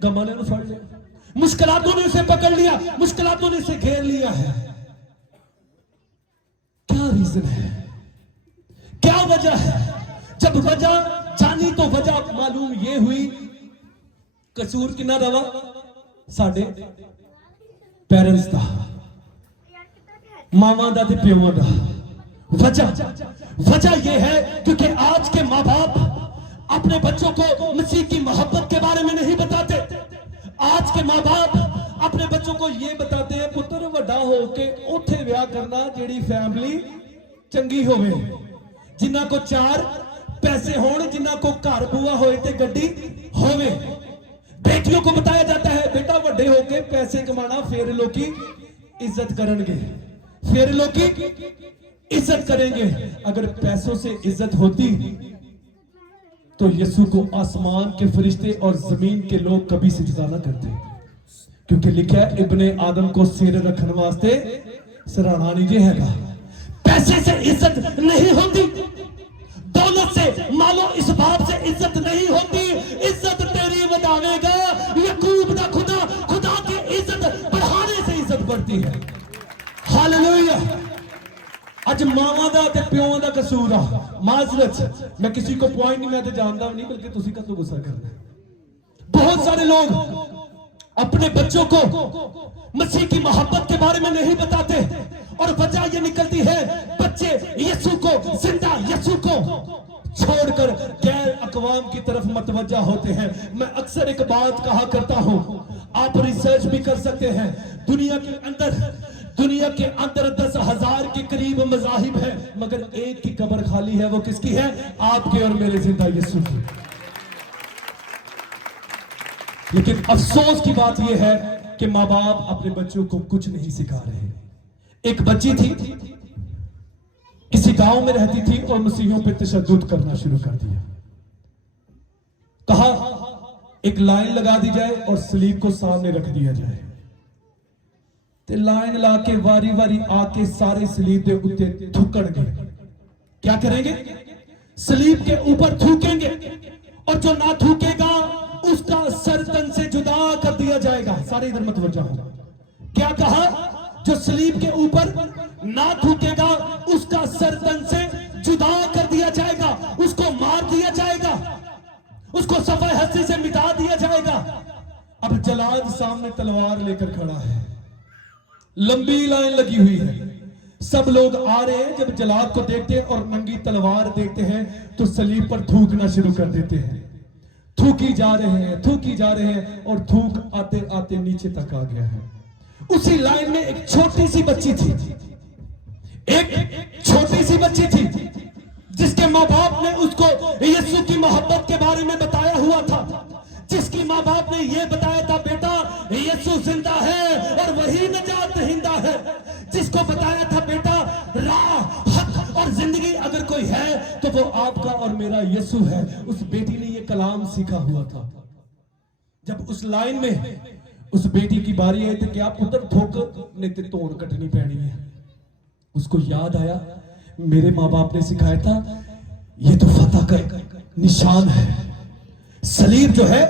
गमाने ने फड़ लिया, मुश्किलातों ने उसे पकड़ लिया, मुश्किलातों ने उसे घेर लिया है। क्या रीजन है, क्या वजह है? जब वजह जानी तो वजह मालूम ये हुई, कसूर किना रवा साडे पेरेंट्स दा, मावा दा ते प्योवां दा। वजह यह है क्योंकि आज के माँ बाप अपने बच्चों को मसीह की मोहब्बत के बारे में नहीं बताते। आज के माँ बाप अपने बच्चों को ये बताते हैं, पुत्र वड्डा होके उठे ब्याह करना जेड़ी फैमिली चंगी होवे, जिन्ना को 4 पैसे होने, जिन्ना को घर बुआ होए ते गड्डी होवे। बेटियों को बताया जाता है, बेटा वड्डे होके पैसे कमाना, फिर लोग इज्जत करेंगे, फिर लोग इज्जत करेंगे। अगर पैसों से इज्जत होती तो यीशु को आसमान के फरिश्ते और जमीन के लोग कभी सिजदा न करते, क्योंकि लिखा है इब्ने आदम को सिर रखने वास्ते सराहना नहीं है। पैसे से इज्जत नहीं होती, दौलत से, मालो इस बाप से इज्जत नहीं होती। इज्जत तेरी बढ़ावेगा यकूब दा खुदा, खुदा की इज्जत बढ़ाने से इज्जत बढ़ती है। हालेलुया। आज मावा दा ते प्यों दा कसूर आ, माजरत, मैं किसी को पॉइंट नहीं, मैं तो जानता नहीं, बल्कि तुसी कदों गुस्सा करना। बहुत सारे लोग अपने बच्चों को मसीह की मोहब्बत के बारे में नहीं बताते, और वजह ये निकलती है बच्चे यीशु को, जिंदा यीशु को छोड़कर गैर अकवाम की तरफ मतवज्जा होते हैं। मैं अक्सर एक बात कहा करता हूं, आप रिसर्च भी कर सकते हैं, दुनिया के अंदर 10,000 के करीब मज़ाहिब है, मगर एक की कब्र खाली है। वो किसकी है? आपके और मेरे जिंदा यीशु की। लेकिन अफसोस की बात यह है कि माँ बाप अपने बच्चों को कुछ नहीं सिखा रहे। एक बच्ची थी, किसी गांव में रहती थी और मसीहियों पे तशद्दुद करना शुरू कर दिया। कहा एक लाइन लगा दी जाए और सलीब को सामने रख दिया जाए, ते लाइन ला के वारी वारी आके सारे सलीब के उत्ते थूकणगे। क्या करेंगे? सलीब के ऊपर थूकेंगे, और जो ना थूकेगा उसका सर तन से जुदा कर दिया जाएगा। सारे इधर मतवज्जा हो। क्या कहा? जो सलीब के ऊपर ना थूकेगा उसका सर तन से जुदा कर दिया जाएगा, उसको मार दिया जाएगा, اس کو صفحہ ہستی سے مٹا دیا جائے گا. اب جلاد سامنے تلوار لے کر کھڑا ہے, لمبی لائن لگی ہوئی ہے, سب لوگ آ رہے ہیں. جب جلاد کو دیکھتے ہیں اور ننگی تلوار دیکھتے ہیں تو صلیب پر تھوکنا شروع کر دیتے ہیں. تھوکی جا رہے ہیں اور تھوک آتے آتے نیچے تک آ گیا ہے. اسی لائن میں ایک چھوٹی سی بچی تھی, جس کے ماں باپ نے اس کو یسوع کی محبت کے بارے میں بتایا ہوا تھا, جس کی ماں باپ نے یہ بتایا تھا بیٹا یسوع زندہ ہے اور وہی نجات دہندہ ہے, جس کو بتایا تھا بیٹا راہ حق اور زندگی اگر کوئی ہے تو وہ آپ کا اور میرا یسوع ہے. اس بیٹی نے یہ کلام سیکھا ہوا تھا. جب اس لائن میں اس بیٹی کی باری آئی تھی کہ آپ ادھر تھوکنے تے توڑ کٹنی پینی ہے, اس کو یاد آیا میرے ماں باپ نے سکھایا تھا یہ تو فتح کا نشان ہے. صلیب جو ہے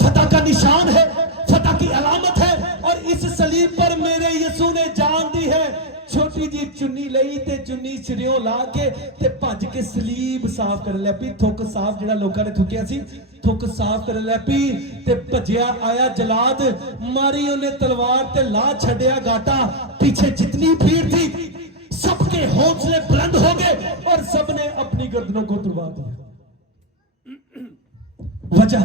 فتح کا نشان ہے, فتح کی علامت ہے, اور اس صلیب پر میرے یسوع نے جان دی ہے. چھوٹی جی چنی لئی تے چنی سریوں لا کے تے بھج کے صلیب صاف کر لے پی. تھوک صاف جڑا لوکاں نے تھکیا سی تھوک صاف کر لے پی تے بھجیا آیا جلاد, ماری انہیں تلوار تے لا چھڈیا گاٹا. پیچھے جتنی بھیڑ تھی سب کے حوصلے بلند ہو گئے اور سب نے اپنی گردنوں کو تڑوا دیا. وجہ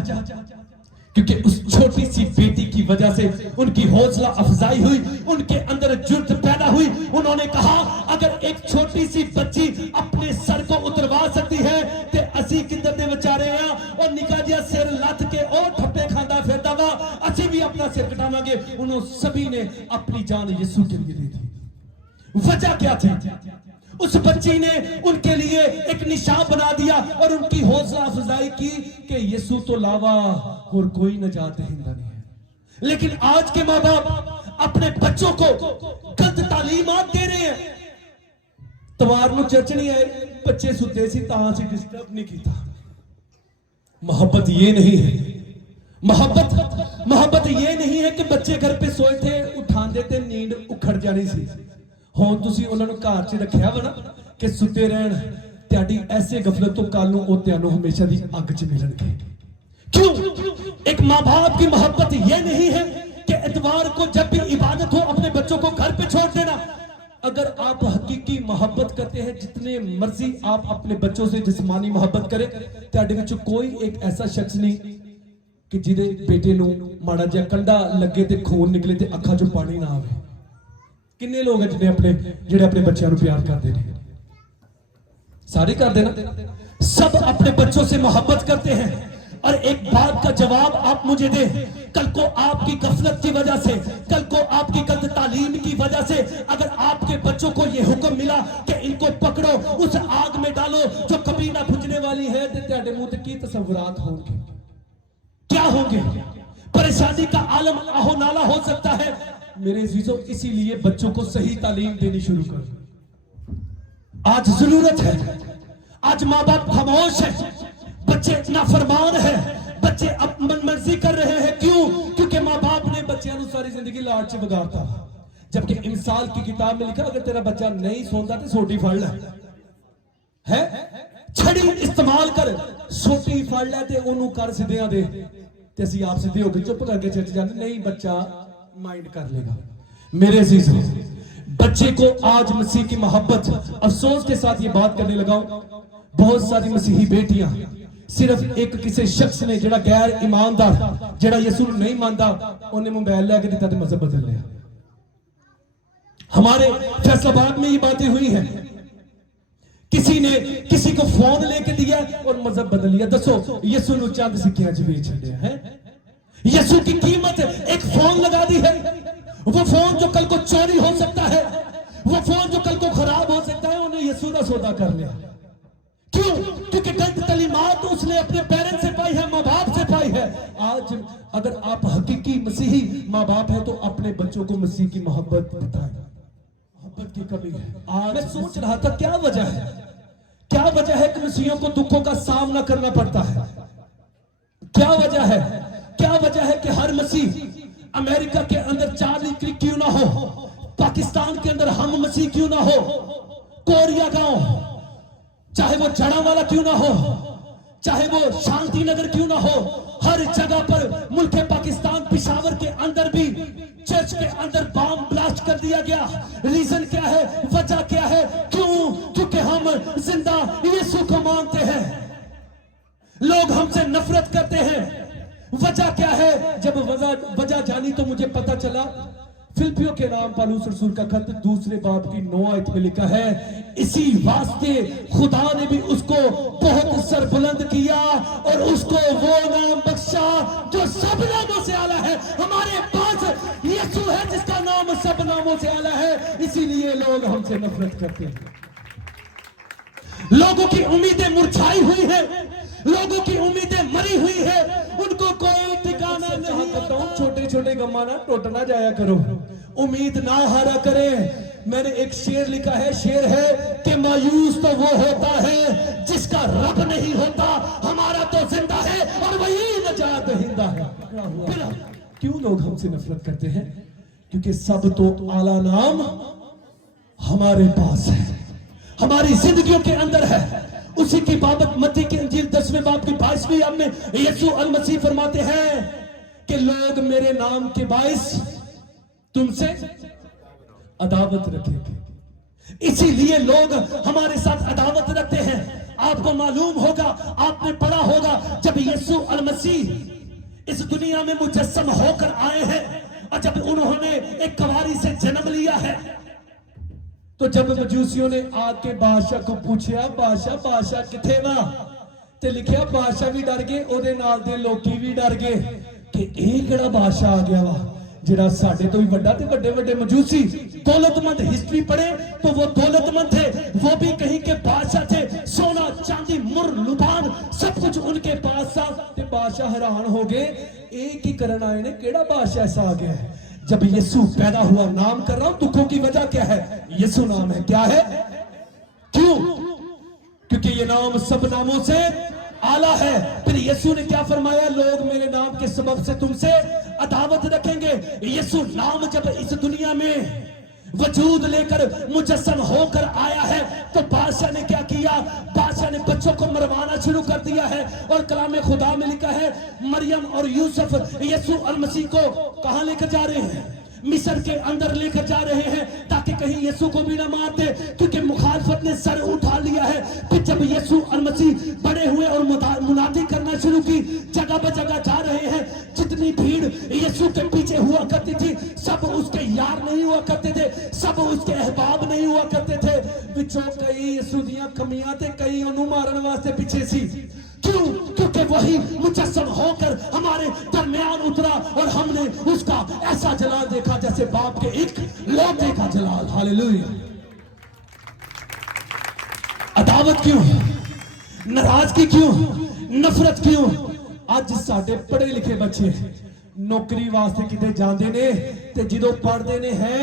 کیونکہ اس چھوٹی سی بیٹی کی وجہ سے ان کی حوصلہ افزائی ہوئی, ان کے اندر جرت پیدا ہوئی. انہوں نے کہا اگر ایک چھوٹی سی بچی اپنے سر کو اتروا سکتی ہے تے اسی کدھر دے بیچارے ہیں اور نکا جیا سر لت کے اور ٹھپے کھاندا پھردا وا, اسی بھی اپنا سر کٹاواں گے. انہوں سبھی نے اپنی جان یسوع کے لیے دی تھی. وجہ کیا تھی؟ اس بچی نے ان کے لیے ایک نشان بنا دیا اور ان کی حوصلہ افزائی کی کہ یسوع تو علاوہ اور کوئی نجات دہندہ نہیں ہے. لیکن آج کے ماں باپ اپنے بچوں کو غلط تعلیمات دے رہے ہیں. توار نو چرچ نہیں آئے, بچے ستے سی تاں سے ڈسٹرب نہیں کیتا. محبت یہ نہیں ہے. محبت یہ نہیں ہے کہ بچے گھر پہ سوئے تھے اٹھان دیتے نیند اکھڑ جانی سی. ہون تسی انہوں نے گھر چ رکھیا وا نا کہ ستے رہن, تہاڈی ایسے غفلت تو کل نوں او تانوں ہمیشہ دی اگ چ ملن گے. کیوں؟ ایک ماں باپ کی محبت یہ نہیں ہے کہ اتوار کو جب بھی عبادت ہو اپنے بچوں کو گھر پہ چھوڑ دینا. اگر آپ حقیقی محبت کرتے ہیں جتنے مرضی آپ اپنے بچوں سے جسمانی محبت کریں, تہاڈے وچ کوئی ایک ایسا شخص نہیں کہ جدے بیٹے نوں ماڑا جیا کنڈا لگے تے خون نکلے تے اکھاں چوں پانی نہ آوے. کنے لوگ ہیں جنہیں اپنے بچیاں نو پیار کرتے ہیں؟ سارے کرتے نا. سب اپنے بچوں سے محبت کرتے ہیں. اور ایک بات کا جواب آپ مجھے دیں, کل کو آپ کی غفلت کی وجہ سے, کل کو آپ کی غلط تعلیم کی وجہ سے اگر آپ کے بچوں کو یہ حکم ملا کہ ان کو پکڑو اس آگ میں ڈالو جو کبھی نہ بجھنے والی ہے, تو تہاڈے منہ تے کی تصورات ہوں گے؟ کیا ہوں گے؟ پریشانی کا عالم آہو نالا ہو سکتا ہے. میرے عزیزوں, اسی لیے بچوں کو صحیح تعلیم دینی شروع کر. آج ضرورت ہے. آج ماں باپ خاموش ہیں, بچے نافرمان ہیں, بچے اب من مرضی کر رہے ہیں. کیوں؟ کیونکہ ماں باپ نے بچیاں نو ساری زندگی لاڈ چ بگاڑتا. جبکہ امثال کی کتاب میں لکھا اگر تیرا بچہ نہیں سوندا تے سوٹی پھڑ لے, ہے چھڑی استعمال کر, سوٹی پھڑ لے تے اونوں کر سدھیاں دے. تے اسی آپ سدھے ہو کے چپ کر کے چرچ جاندے, نہیں بچہ مائنڈ کر لے گا. میرے عزیزوں, بچے کو آج مسیح کی محبت, افسوس کے ساتھ یہ بات کرنے لگا ہوں, بہت ساری مسیحی بیٹیاں صرف ایک کسی شخص نے جڑا غیر ایماندار, جڑا یسوع نہیں مانتا, انہیں موبائل لے کے دیتا تے مذہب بدل لیا. ہمارے فیصل آباد میں یہ باتیں ہوئی ہیں, کسی نے کسی کو فون لے کے دیا اور مذہب بدل لیا. دسو یسوع نو چند سکیاں چ بیچ چھڈیا ہے. یسوع کی قیمت ایک فون لگا دی ہے. وہ فون جو کل کو چوری ہو سکتا ہے, وہ فون جو کل کو خراب ہو سکتا ہے, انہیں یسوع کا سودا کر لیا. کیوں؟ کیونکہ غلط تعلیمات اس نے اپنے پیرنٹ سے پائی ہے, ماں باپ سے پائی ہے. آج اگر آپ حقیقی مسیحی ماں باپ ہیں تو اپنے بچوں کو مسیح کی محبت بتائیں. محبت کی کمی ہے. میں سوچ رہا تھا کیا وجہ ہے, کیا وجہ ہے کہ مسیحیوں کو دکھوں کا سامنا کرنا پڑتا ہے؟ کیا وجہ ہے؟ کیا وجہ ہے کہ ہر مسیح امریکہ کے اندر چارلی کیوں نہ ہو, پاکستان کے اندر ہم مسیح کیوں نہ ہو, کوریا گاؤں چاہے وہ جڑا والا کیوں نہ ہو, चाहे वो शांति नगर क्यों ना हो, हर जगह पर मुल्क पाकिस्तान पिशावर के अंदर भी चर्च के अंदर बम ब्लास्ट कर दिया गया। रीजन क्या है, वजह क्या है, क्यों? क्योंकि हम जिंदा यीशु को मानते हैं। लोग हमसे नफरत करते हैं, वजह क्या है? जब वजह जानी तो मुझे पता चला, फिलिपियों के नाम पौलुस रसूल का खत दूसरे बाब की 9 आयत में लिखा है, इसी वास्ते खुदा ने भी उसको बहुत सरबुलंद किया और उसको वो नाम बख्शा जो सब नामों से आला है। हमारे पास यीशु है जिसका नाम सब नामों से आला है, इसीलिए लोग हमसे नफरत करते हैं। लोगों की उम्मीदें मुरझाई हुई है, लोगों की उम्मीदें मरी हुई है, उनको कोई ठिकाना नहीं। छोटे छोटे गम्मा ना टूटना जाया करो, उम्मीद ना हारा करें। मैंने एक शेर लिखा है, शेर है कि मायूस तो वो होता है जिसका रब नहीं होता, हमारा तो जिंदा है और वही नजात दहिंदा है। फिर क्यों लोग हमसे नफरत करते हैं? क्योंकि सब तो आला नाम हमारे पास है, हमारी जिंदगियों के अंदर है। उसी की बाबत मत्ती की इंजील 10वें बाब की 22वीं आयत में यीशु अल मसीह फरमाते हैं कि लोग मेरे नाम के बाइस तुमसे अदावत रखेंगे। इसीलिए लोग हमारे साथ अदावत रखते हैं। आपको मालूम होगा, आपने पढ़ा होगा, जब यीशु अल मसीह इस दुनिया में मुजस्सम होकर आए हैं और जब उन्होंने एक कुंवारी से जन्म लिया है, तो जब मजूसियों ने आके बादशाह को पूछा, बादशाह किथे वा, ते लिखिया बादशाह भी डर गए, ओदे नाल दे लोकी भी डर गए कि ਇਹ ਕਿਹੜਾ ਬਾਦਸ਼ਾਹ आ गया वा ਜਿਹੜਾ ਸਾਡੇ ਤੋਂ ਵੀ ਵੱਡਾ। ਤੇ ਵੱਡੇ ਵੱਡੇ ਮਜੂसी दौलतमंद हिस्ट्री पढ़े तो वो दौलतमंद थे, वो भी कहीं के बादशाह थे, सोना चांदी मुर लुभान सब कुछ उनके पास था। ते बादशाह हैरान हो गए, एक ही करन आए ने, केड़ा बादशाह ऐसा आ गया है? जब यीशु पैदा हुआ, नाम कर रहा हूं, दुखों की वजह क्या है? यीशु नाम है। क्या है? क्यों? क्योंकि ये नाम सब नामों से आला है। फिर यीशु ने क्या फरमाया? लोग मेरे नाम के सबब से तुमसे अदावत रखेंगे। यीशु नाम जब इस दुनिया में वजूद लेकर मुजस्सम होकर आया है तो बादशाह ने क्या किया? बादशाह ने बच्चों को मरवाना शुरू कर दिया है। और कलाम खुदा में लिखा है, मरियम और यूसुफ यीशु अल मसीह को कहां लेकर जा रहे हैं? मिस्र के अंदर लेकर जा रहे हैं ताकि कहीं यीशु को भी ना मार दे, क्योंकि मुखालफत ने सर उठा लिया है। फिर जब यीशु अल मसीह बड़े हुए और मुनादी करना शुरू की, जगह पे जगह जा रहे हैं, जितनी भीड़ यीशु के पीछे हुआ करती थी सब उसके यार नहीं हुआ करते थे, सब उसके अहबाब नहीं हुआ करते थे। विचों कई यीशु दियां कमियां ते कई उन्हें मारन वास्ते पीछे सी। क्यों? क्योंकि वही मुजस्सम होकर हमारे दरमियान उतरा और हमने उसका ऐसा जलाल देखा जैसे बाप के एक लौटे का जलाल। हालेलुया। अदावत क्यों? नाराजगी क्यों? नफरत क्यों? आज साडे पढ़े लिखे बच्चे नौकरी वास्ते किते जांदे ने ते जिदों पढ़दे ने है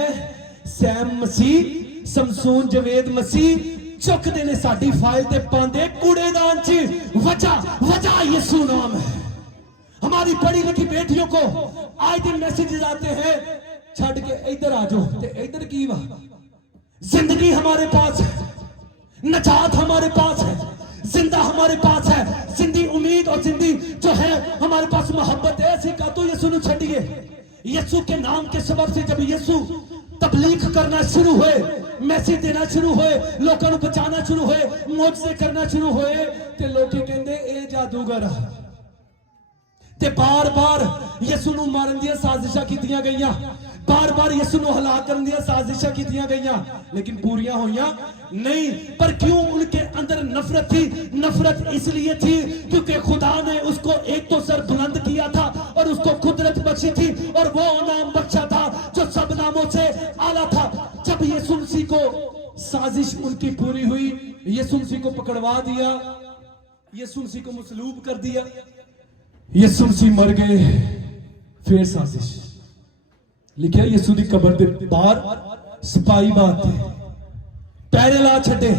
सैम मसीह, समसून जवेद मसीह, चुकते ने साडी फाइल ते पांदे कूड़ेदान च। वजह यीशु नाम है। हमारी पढ़ी लिखी बेटियों को आए दिन मैसेजेस आते हैं, छड़ के इधर आ जाओ, ते इधर की वा? जिंदगी हमारे पास है, नजात हमारे पास है, जिंदा हमारे पास है, जिंदी उम्मीद और जिंदी जो है हमारे पास मोहब्बत है। ऐसी का तो यीशु ने छड़िए। यीशु के नाम के सबब से जब यीशु तबलीग करना शुरू हुए, मैसेज देना शुरू हुए, लोगों को बचाना शुरू हुए, मोजज़े करना शुरू हुए, ते लोग कहंदे ए जादूगर। ते बार बार यीशु नूं मारन दी साजिशां कीतियां गईयां, बार बार यीशु नूं हलाक करन दी साजिशां कीतियां गईयां, लेकिन पूरियां होईयां नहीं। पर क्यों? उनके अंदर नफरत थी। नफरत इसलिए थी क्योंकि खुदा ने उसको एक तो सर बुलंद किया था और उसको कुदरत बख्शी थी और वो नाम बख्शा था जो सब नामों से आला था। जब यीशु मसीह को साजिश उनकी पूरी हुई, यीशु मसीह को पकड़वा दिया, यीशु मसीह को मसलूब कर दिया, यीशु मसीह मर गए, फिर साजिश। लिखिया यीशु की कबर के बाहर सिपाही बात थे, पैरे ला छड़े।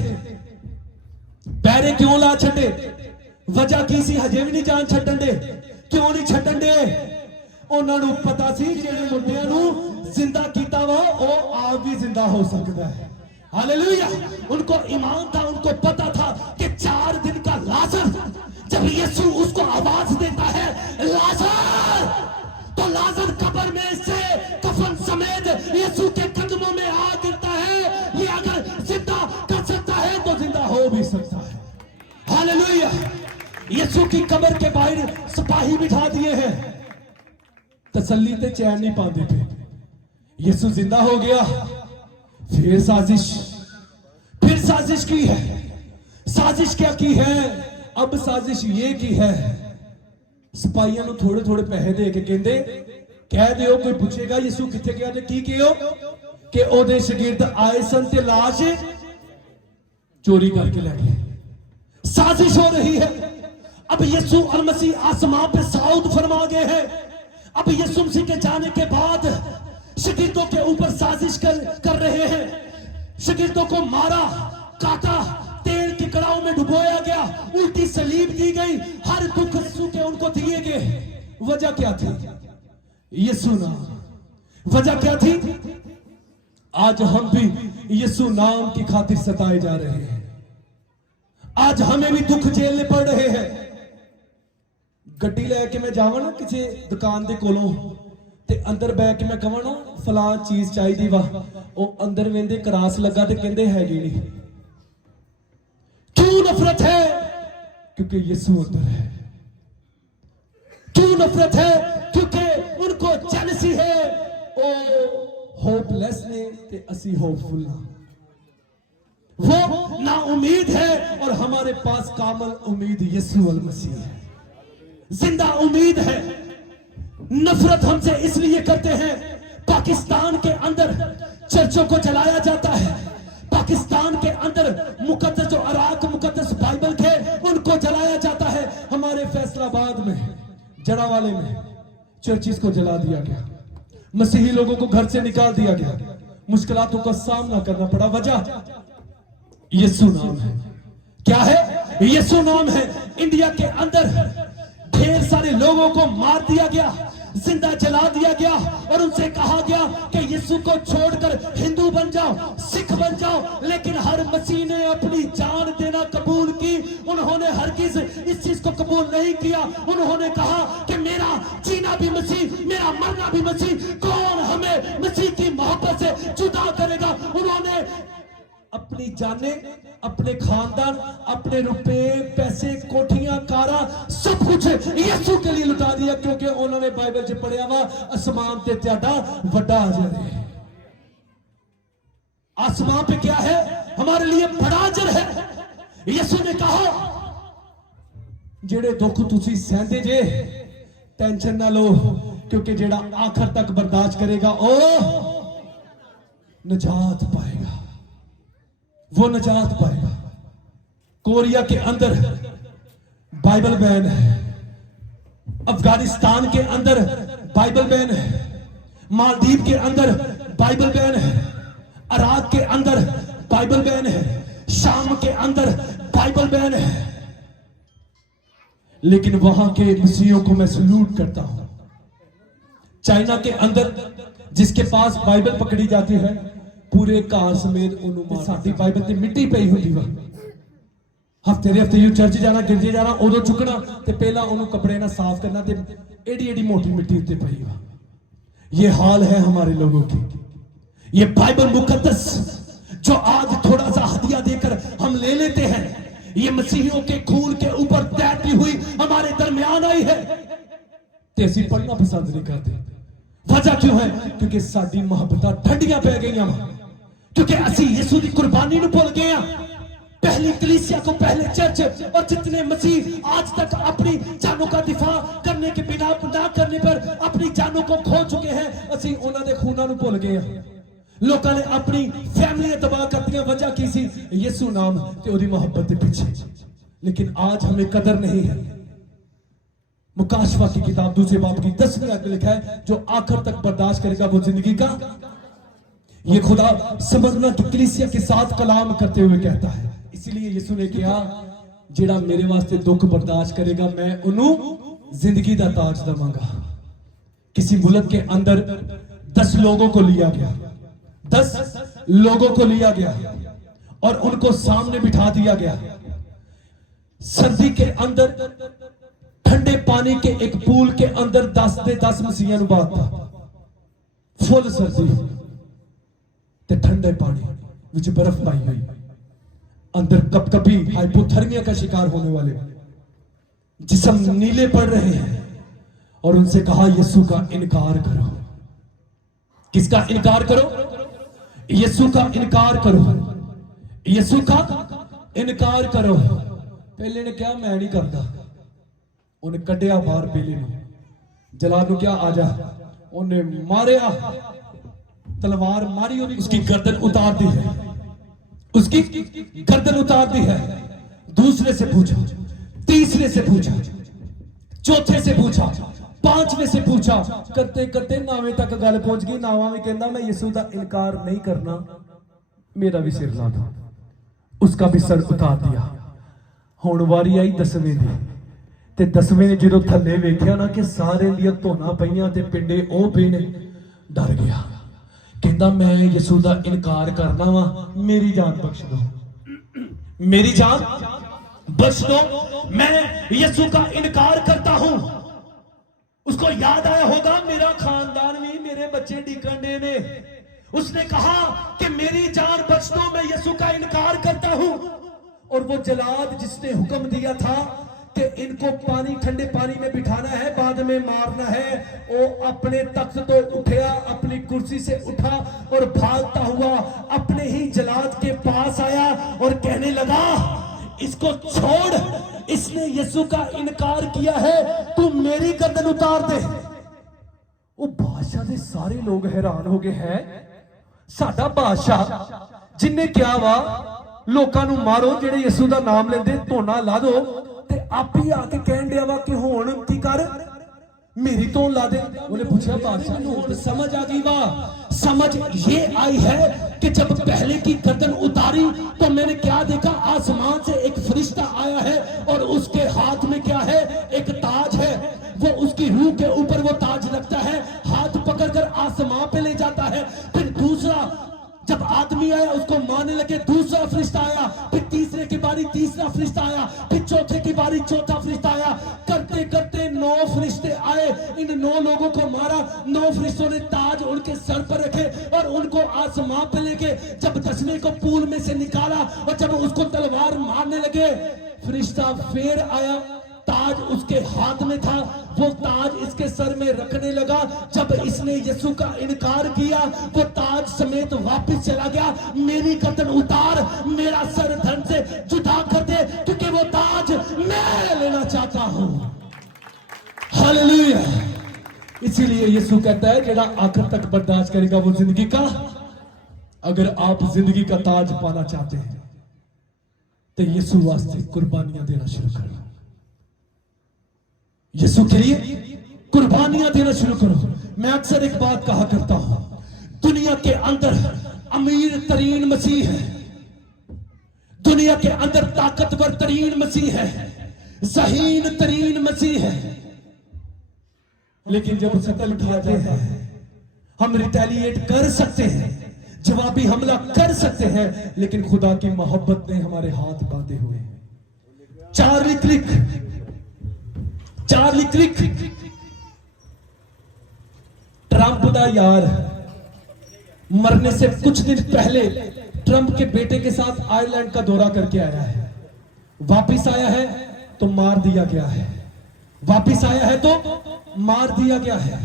पैरे क्यों ला छड़े? वजह की सी? हजे भी नहीं जान छड्डन दे। क्यों नहीं छड्डन दे? उन्होंने पता सी जेड़े मुंडियां नूं जिंदा कीता वा वो आप भी जिंदा हो सकता है। हालेलुया। उनको ईमान था, उनको पता था कि 4 दिन का लाजर जब यीशु उसको आवाज देता है लाजर, तो लाजर कब्र में से कफन समेत यीशु के कदमों में आ गिरता है। ये अगर जिंदा कर सकता है तो जिंदा हो भी सकता है। हालेलुया। यीशु की कब्र के बाहर सिपाही बिठा दिए हैं, तसल्ली ते चैन नहीं पाते थे। यीशु जिंदा हो गया, फिर साजिश की है। साजिश क्या की है? अब साजिश ये की है, सिपाहियों ਨੂੰ थोड़े थोड़े पैसे दे के कहते कह दियो, कोई पूछेगा यीशु किथे गया ते की कियो कि ओदे शागिर्द आए सन ते लाश चोरी करके ले गए। साजिश हो रही है। अब यीशु और मसीह आसमां पे साउद फरमा गए हैं। अब यीशु मसीह के जाने के बाद शागिर्दों के ऊपर साजिश कर रहे हैं। शागिर्दों को मारा, काटा, तेल के कड़ाव में डुबोया गया, उल्टी सलीब दी गई, हर दुख यीशु के उनको दिए गए। वजह क्या थी? यीशु नाम। वजह क्या थी? आज हम भी यीशु नाम की खातिर सताए जा रहे हैं। आज हमें भी दुख झेलने पड़ रहे हैं। गड्डी लेके मैं जावा ना किसी दुकान दे कोलों ते अंदर बह के मैं कहां ना फलां चीज चाहिए वा, वो अंदर वेंदे क्रास लगा ते कहंदे है जी नहीं। क्यों नफरत है? क्योंकि यीशु अंदर है। क्यों नफरत है? क्योंकि उनको जेलसी है। ओ होपलेस ने ते असी होपफुल ना। वो ना उम्मीद है और हमारे पास कामल उम्मीद यीशु अल मसीह है, जिंदा उम्मीद है। नफरत हमसे इसलिए करते हैं, पाकिस्तान के अंदर चर्चों को जलाया जाता है। पाकिस्तान के अंदर मुकद्दस जो अराक मुकद्दस बाइबल थे उनको जलाया जाता है। हमारे फैसलाबाद में, जड़ावाले में चर्चिस को जला दिया गया। मसीही लोगों को घर से निकाल दिया गया। मुश्किलातों का सामना करना पड़ा। वजह यीशु नाम है। क्या है? यीशु नाम है। इंडिया के अंदर ढेर सारे लोगों को मार दिया गया, जिंदा जला दिया गया और उनसे कहा गया कि यीशु को छोड़कर हिंदू बन जाओ, सिख बन जाओ। लेकिन हर मसीह ने अपनी जान देना कबूल की। उन्होंने हरगिज इस चीज को कबूल नहीं किया। उन्होंने कहा कि मेरा जीना भी मसीह, मेरा मरना भी मसीह। कौन हमें मसीह की मोहब्बत से जुदा करेगा? उन्होंने अपनी जाने, अपने खानदान, अपने रुपए, पैसे, कोठियां, कारा, सब कुछ यीशु के लिए लुटा दिया, क्योंकि उन्होंने बाइबल च पढ़िया वा आसमान ते त्याडा बड़ा अजर है। आसमान पे क्या है? हमारे लिए बड़ा अजर है। यीशु ने कहा जेड़े दुख तुसी सहंदे जे टेंशन ना लो, क्योंकि जेड़ा आखिर तक बर्दाश्त करेगा ओ निजात पाएगा। वो निजात पाएगा। कोरिया के अंदर बाइबल बैन है, अफगानिस्तान के अंदर बाइबल बैन है, मालदीव के अंदर बाइबल बैन है, इराक के अंदर बाइबल बैन है, शाम के अंदर बाइबल बैन है। लेकिन वहां के मसीहियों को मैं सलूट करता हूं। चाइना के अंदर जिसके पास बाइबल पकड़ी जाती है पूरे कार समेत उन्होंने साडी बाइबल ते मिट्टी पई हुंदी वा। हफ्ते दे हफ्ते चर्च जाना, गिरजे जाना, उदों चुकना ते पहला उन्होंने कपड़े ना साफ करना ते एडी एडी मोटी मिट्टी उत्ते पई वा। ये हाल है हमारे लोगों की। ये बाइबल मुकद्दस जो आज थोड़ा सा हदिया देकर हम ले लेते हैं, ये मसीहियों के खून के ऊपर तैरती हुई हमारे दरमियान आई है ते असीं पढ़ना पसंद नहीं करते। वजह क्यों है? क्योंकि साडी मोहब्बतां ठंडियां पै गईयां, क्योंकि असीं यीशु दी कुर्बानी नूं भुल गए हैं। पहली कलीसिया को, पहले चर्च और जितने मसीह आज तक अपनी जानों का दिफा करने के बिना ना करने पर अपनी जानों को खो चुके हैं, असीं उन्हां दे खूनां नूं भुल गए हैं। लोगों ने अपनी फैमिलियां तबाह कर दी। वजह की सी? यीशु नाम ते ओदी मोहब्बत के पीछे। लेकिन आज हमें कदर नहीं है। मुकाशवा की किताब दूसरे बाब की 10वीं आयत में लिखा है, जो आखिर तक बर्दाश्त करेगा वो जिंदगी का। ये खुदा स्मरना की कलीसिया के साथ कलाम करते हुए कहता है। इसीलिए यीशु ने कहा, जेड़ा मेरे वास्ते दुख बर्दाश्त करेगा मैं उन्होंने जिंदगी का ताज दवांगा। किसी मुल्क के अंदर 10 लोगों को लिया गया, 10 लोगों को लिया गया और उनको सामने बिठा दिया गया। सर्दी के अंदर ठंडे पानी के एक पूल के अंदर 10 ਦੇ 10 ਮਸੀਹਾਂ ਨੂੰ ਬਾਤਾ फुल सर्दी ते ठंडे पानी विच बर्फ पाई हुई, अंदर कपकपी हाइपोथर्मिया का शिकार होने वाले, जिस्म नीले पड़ रहे हैं। और उनसे कहा यीशु का इनकार करो। किसका इनकार करो? यीशु का इनकार करो, यीशु का इनकार करो। पहले ने क्या, मैं नहीं करता। उन्हें कटिया बाहर बेले ने, जलाद को क्या आजा, उन्हें मारिया, तलवार मारी और उसकी गर्दन उतार दी है, उसकी गर्दन उतार दी है। दूसरे से पूछा, तीसरे से पूछा, चौथे से पूछा, पांचवें से पूछा, करते करते नावे तक गल पहुंच गई। नावा भी कहना मैं यीशु का इनकार नहीं करना, मेरा भी सिर ला दो। उसका भी सर उतार दिया। हुण वारी आई 10वें दी, ते 10वें ने जो थले वेख्या ना कि सारे दियां धोना पईयां ते पिंडे ओ पए ने, डर गया। कहंदा मैं यीशु का इनकार करना वा, मेरी जान बख्श दो, मेरी जान बख्श दो, मैं यीशु का इनकार करता हूं। उसको याद आया होगा मेरा खानदान भी, मेरे बच्चे डिकन डे ने। उसने कहा कि मेरी जान बख्श दो, मैं यीशु का इनकार करता हूं। और वो जलाद जिसने हुक्म दिया था कि इनको पानी, ठंडे पानी में बिठाना है, बाद में मारना है, वो अपने तख्त तो उठा, अपनी कुर्सी से उठा और भागता हुआ अपने ही जलाद के पास आया और कहने लगा इसको छोड़, इसने यीशु का इनकार किया है, तू मेरी गर्दन उतार दे। वो बादशाह दे सारे लोग हैरान हो गए हैं, साडा बादशाह जिन्ने क्या वा लोकां नू मारो जेड़े यीशु दा नाम लेंदे, धोना ला दो, ते आप ही आके कहन दिया वा कि हुण की कर, मेरी तो ला दे। उन्हें पूछा बादशाह हुण समझ आ गई वा? समझ ये आई है कि जब पहले की गर्दन उतारी तो मैंने क्या देखा, आसमान से एक फरिश्ता आया है और उसके हाथ में क्या है, एक ताज है। वो उसकी रूह के ऊपर वो ताज रखता है, हाथ पकड़कर आसमान पे ले जाता है। फिर दूसरा जब आदमी आया उसको मारने लगे, दूसरा फरिश्ता आया, फिर तीसरे की बारी तीसरा फरिश्ता आया, फिर चौथे की बारी चौथा फरिश्ता आया। करते करते 9 फरिश्ते आए, इन 9 लोगों को मारा। 9 फरिश्तों ने ताज उनके सर पर रखे और उनको आसमान पे लेके जब 10वें को पूल में से निकाला और जब उसको तलवार मारने लगे, फरिश्ता फिर आया, ताज उसके हाथ में था, वो ताज इसके सर में रखने लगा। जब इसने यीशु का इनकार किया, वो ताज समेत वापस चला गया। मेरी गर्दन उतार, मेरा सर धन से जुदा कर दे, क्योंकि वो ताज मैं लेना चाहता हूं। हालेलुया। इसीलिए यीशु कहता है जेड़ा आखिर तक बर्दाश्त करेगा वो जिंदगी का, अगर आप जिंदगी का ताज पाना चाहते हैं तो यीशु वास्ते कुर्बानियां देना शुरू करो, यीशु के लिए कुर्बानियां देना शुरू करो। मैं अक्सर एक बात कहा करता हूं, दुनिया के अंदर अमीर तरीन मसीह है, दुनिया के अंदर ताकतवर तरीन मसीह है, ज़हीन तरीन मसीह है, लेकिन जब सतल उठाते हैं हम रिटेलिएट कर सकते हैं, जवाबी हमला कर सकते हैं, लेकिन खुदा की मोहब्बत ने हमारे हाथ बांधे हुए हैं। चार्ली क्रिक ट्रंप का यार मरने से कुछ दिन पहले ट्रंप के बेटे के साथ आयरलैंड का दौरा करके आया है। वापिस आया है तो मार दिया गया है, वापिस आया है तो मार दिया गया है,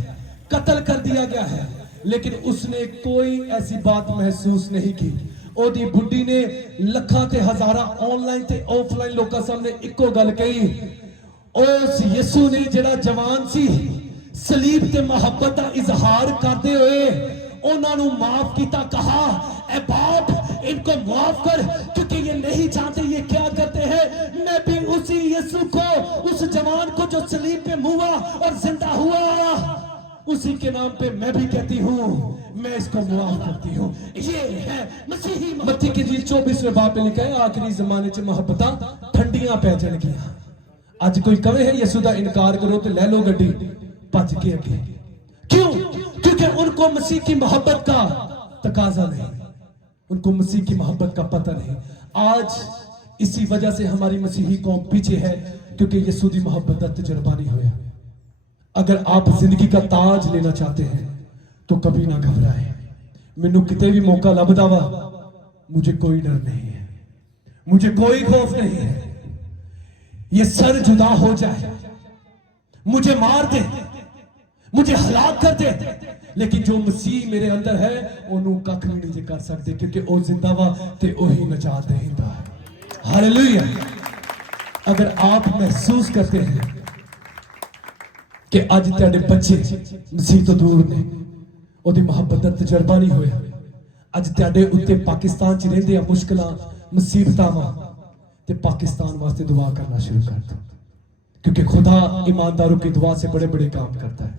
कत्ल कर दिया गया है। लेकिन उसने कोई ऐसी बात महसूस नहीं की। ओदी बुड्ढी ने लखां ते हजारां ऑनलाइन ते ऑफलाइन लोकां सामने इक्को गल कही, उस यीशु ने जेड़ा जवान सी सलीब ते मोहब्बत का इजहार करते हुए उन्हां नूं माफ कीता। कहा ए बाप इनको माफ कर, क्योंकि ये नहीं जानते ये क्या करते हैं। मैं भी उसी यीशु को, उस जवान को जो सलीब पे मुआ और जिंदा हुआ, उसी के नाम पे मैं भी कहती हूँ मैं इसको माफ करती हूँ। ये है मसीही। मत्ती की इंजील 24वें बाब में लिखा है, आखिरी जमाने च मोहब्बतां ठंडियां पै जाणगियां। आज कोई कहे है यीशु का इनकार करो तो ले लो गड्डी भज के अगे। क्यों? क्योंकि उनको मसीह की मोहब्बत का तकाजा नहीं, उनको मसीह की मोहब्बत का पता नहीं। आज اسی وجہ سے ہماری مسیحی قوم پیچھے ہے کیونکہ یسوع دی محبت دا تجربہ نہیں ہویا. اگر آپ زندگی کا تاج لینا چاہتے ہیں تو کبھی نہ گھبرائیں. مینوں کتے بھی موقع لبدا وا مجھے کوئی ڈر نہیں ہے, مجھے کوئی خوف نہیں ہے. یہ سر جدا ہو جائے, مجھے مار دے, مجھے ہلاک کر دے, لیکن جو مسیح میرے اندر ہے انہوں ککھ بھی نہیں کر سکتے کیونکہ او زندہ وا تے وہی نجات دہندا ہے. ہاللویا. اگر آپ محسوس کرتے ہیں کہ اج تیرے بچے مسیح تو دور نے, او دی محبت دا تجربہ نہیں ہویا, اج تیرے اتے پاکستان چ رہندے ہیں مشکلاں مصیبتاں تے پاکستان واسطے دعا کرنا شروع کر دو کیونکہ خدا ایمانداروں کی دعا سے بڑے بڑے کام کرتا ہے.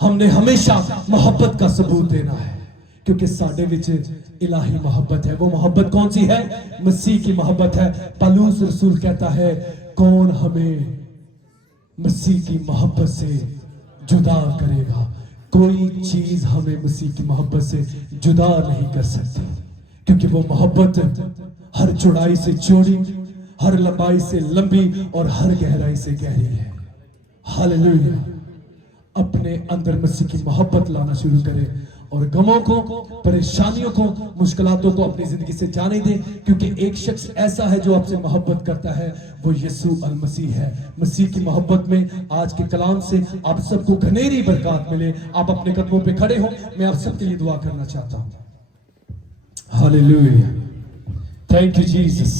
ہم نے ہمیشہ محبت کا ثبوت دینا ہے کیونکہ ساڈے وچ الہی محبت ہے. وہ محبت کون سی ہے؟ مسیح کی محبت ہے. پالوس رسول کہتا ہے کون ہمیں مسیح کی محبت سے جدا کرے گا؟ کوئی چیز ہمیں مسیح کی محبت سے جدا نہیں کر سکتی کیونکہ وہ محبت ہر چوڑائی سے چوڑی, ہر لمبائی سے لمبی اور ہر گہرائی سے گہری ہے. ہاللویا. اپنے اندر مسیح کی محبت لانا شروع کرے اور غموں کو, پریشانیوں کو, مشکلاتوں کو اپنی زندگی سے جانے دیں کیونکہ ایک شخص ایسا ہے جو آپ سے محبت کرتا ہے, وہ یسوع المسیح ہے. مسیح کی محبت میں آج کے کلام سے آپ سب کو گھنیری برکات ملے. آپ اپنے قدموں پہ کھڑے ہوں, میں آپ سب کے لیے دعا کرنا چاہتا ہوں. ہاللویا. Thank you, Jesus.